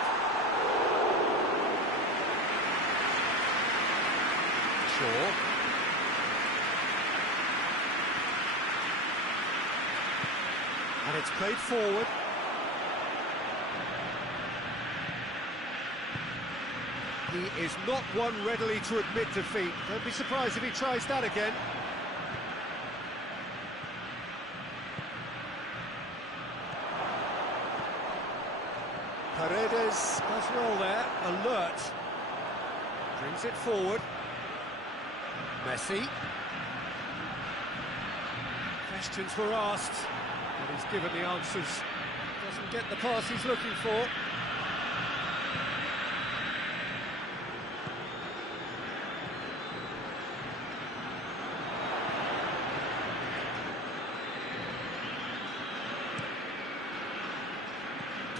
Shaw. And it's played forward. He is not one readily to admit defeat. Don't be surprised if he tries that again. Paredes does well there, alert. Brings it forward. Messi. Questions were asked, but he's given the answers. Doesn't get the pass he's looking for.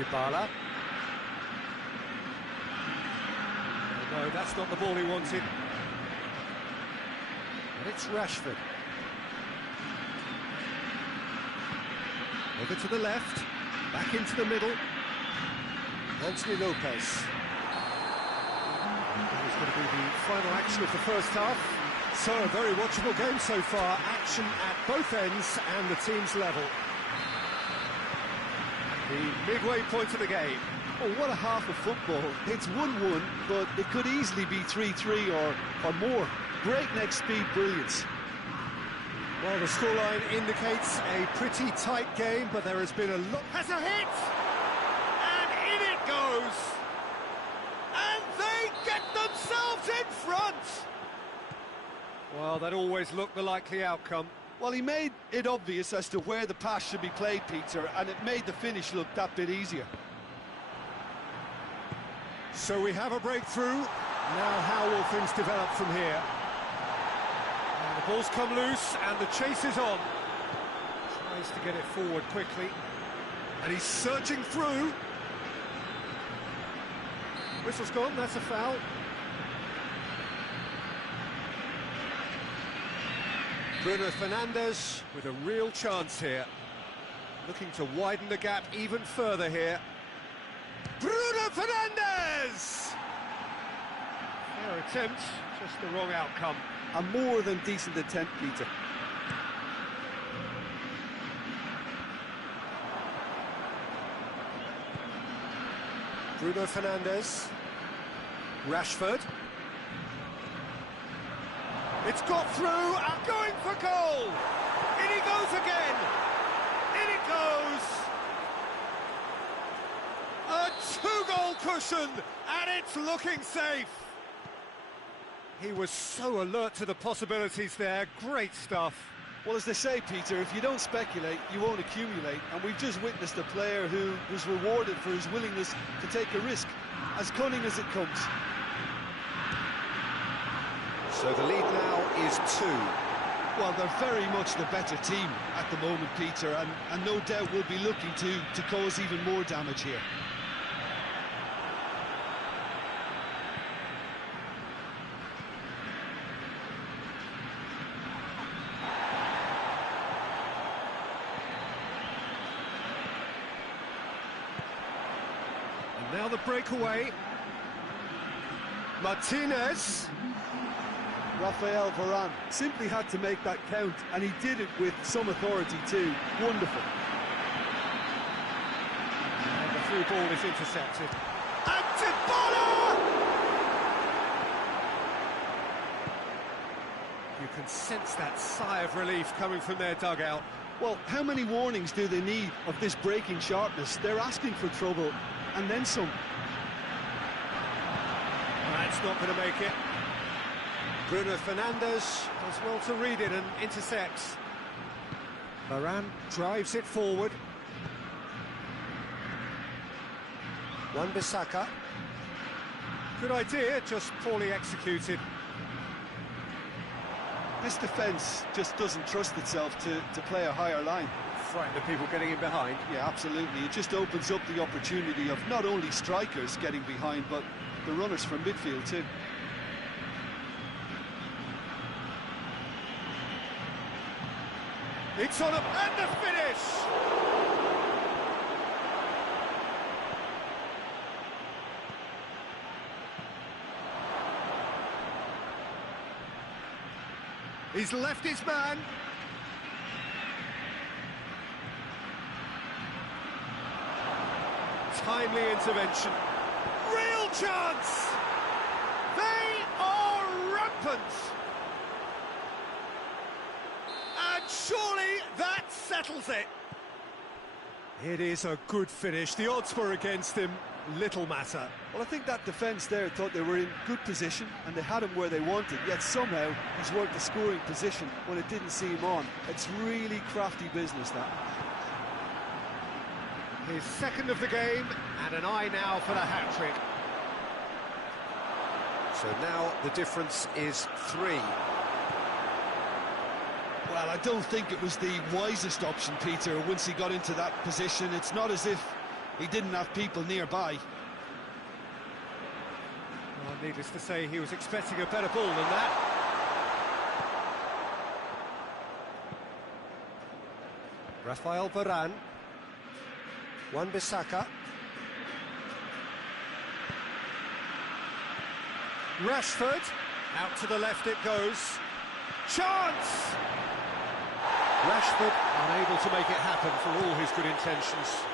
Dybala. No, that's not the ball he wanted. And it's Rashford. Over to the left, back into the middle. Anthony Lopez. It's going to be the final action of the first half. So, a very watchable game so far. Action at both ends and the team's level. The midway point of the game. Oh, what a half of football. It's 1-1, but it could easily be 3-3 or more. Breakneck speed brilliance. Well, the scoreline indicates a pretty tight game, but there has been a lot... Has a hit! And in it goes! And they get themselves in front! Well, that always looked the likely outcome. Well, he made it obvious as to where the pass should be played, Peter, and it made the finish look that bit easier. So we have a breakthrough. Now how will things develop from here? And the ball's come loose and the chase is on. Tries to get it forward quickly. And he's searching through. Whistle's gone, that's a foul. Bruno Fernandes with a real chance here. Looking to widen the gap even further here. Bruno Fernandes! Fair attempt, just the wrong outcome. A more than decent attempt, Peter. Bruno Fernandes. Rashford. It's got through and going for goal! In he goes again! In it goes! A two-goal cushion, and it's looking safe! He was so alert to the possibilities there, great stuff. Well, as they say, Peter, if you don't speculate, you won't accumulate, and we've just witnessed a player who was rewarded for his willingness to take a risk, as cunning as it comes. So the lead now is 2. Well, they're very much the better team at the moment, Peter, and no doubt will be looking to cause even more damage here. And now the breakaway. Martinez. Rafael Varane simply had to make that count, and he did it with some authority too. Wonderful. And the through ball is intercepted. And Dybala! You can sense that sigh of relief coming from their dugout. Well, how many warnings do they need of this breaking sharpness? They're asking for trouble, and then some. That's not going to make it. Bruno Fernandes does well to read it and intercepts. Varane drives it forward. Wan-Bissaka. Good idea, just poorly executed. This defence just doesn't trust itself to play a higher line. Frightened of people getting in behind. Yeah, absolutely. It just opens up the opportunity of not only strikers getting behind, but the runners from midfield too. It's on up and the finish! He's left his man. Timely intervention. Real chance! They are rampant! And surely that settles it. It is a good finish. The odds were against him. Little matter. Well, I think that defence there thought they were in good position and they had him where they wanted, yet somehow he's worked the scoring position when it didn't seem on. It's really crafty business, that. His second of the game, and an eye now for the hat-trick. So now the difference is 3. Well, I don't think it was the wisest option, Peter, once he got into that position. It's not as if He didn't have people nearby. Well, needless to say, he was expecting a better ball than that. Rafael Varane. Wan-Bissaka. Rashford. Out to the left it goes. Chance! Rashford unable to make it happen for all his good intentions.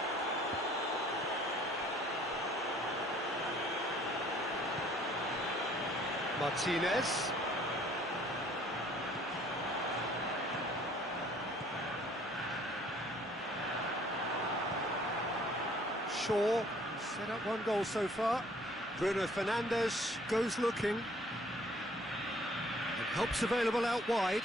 Martinez. Shaw set up one goal so far. Bruno Fernandes goes looking. And help's available out wide.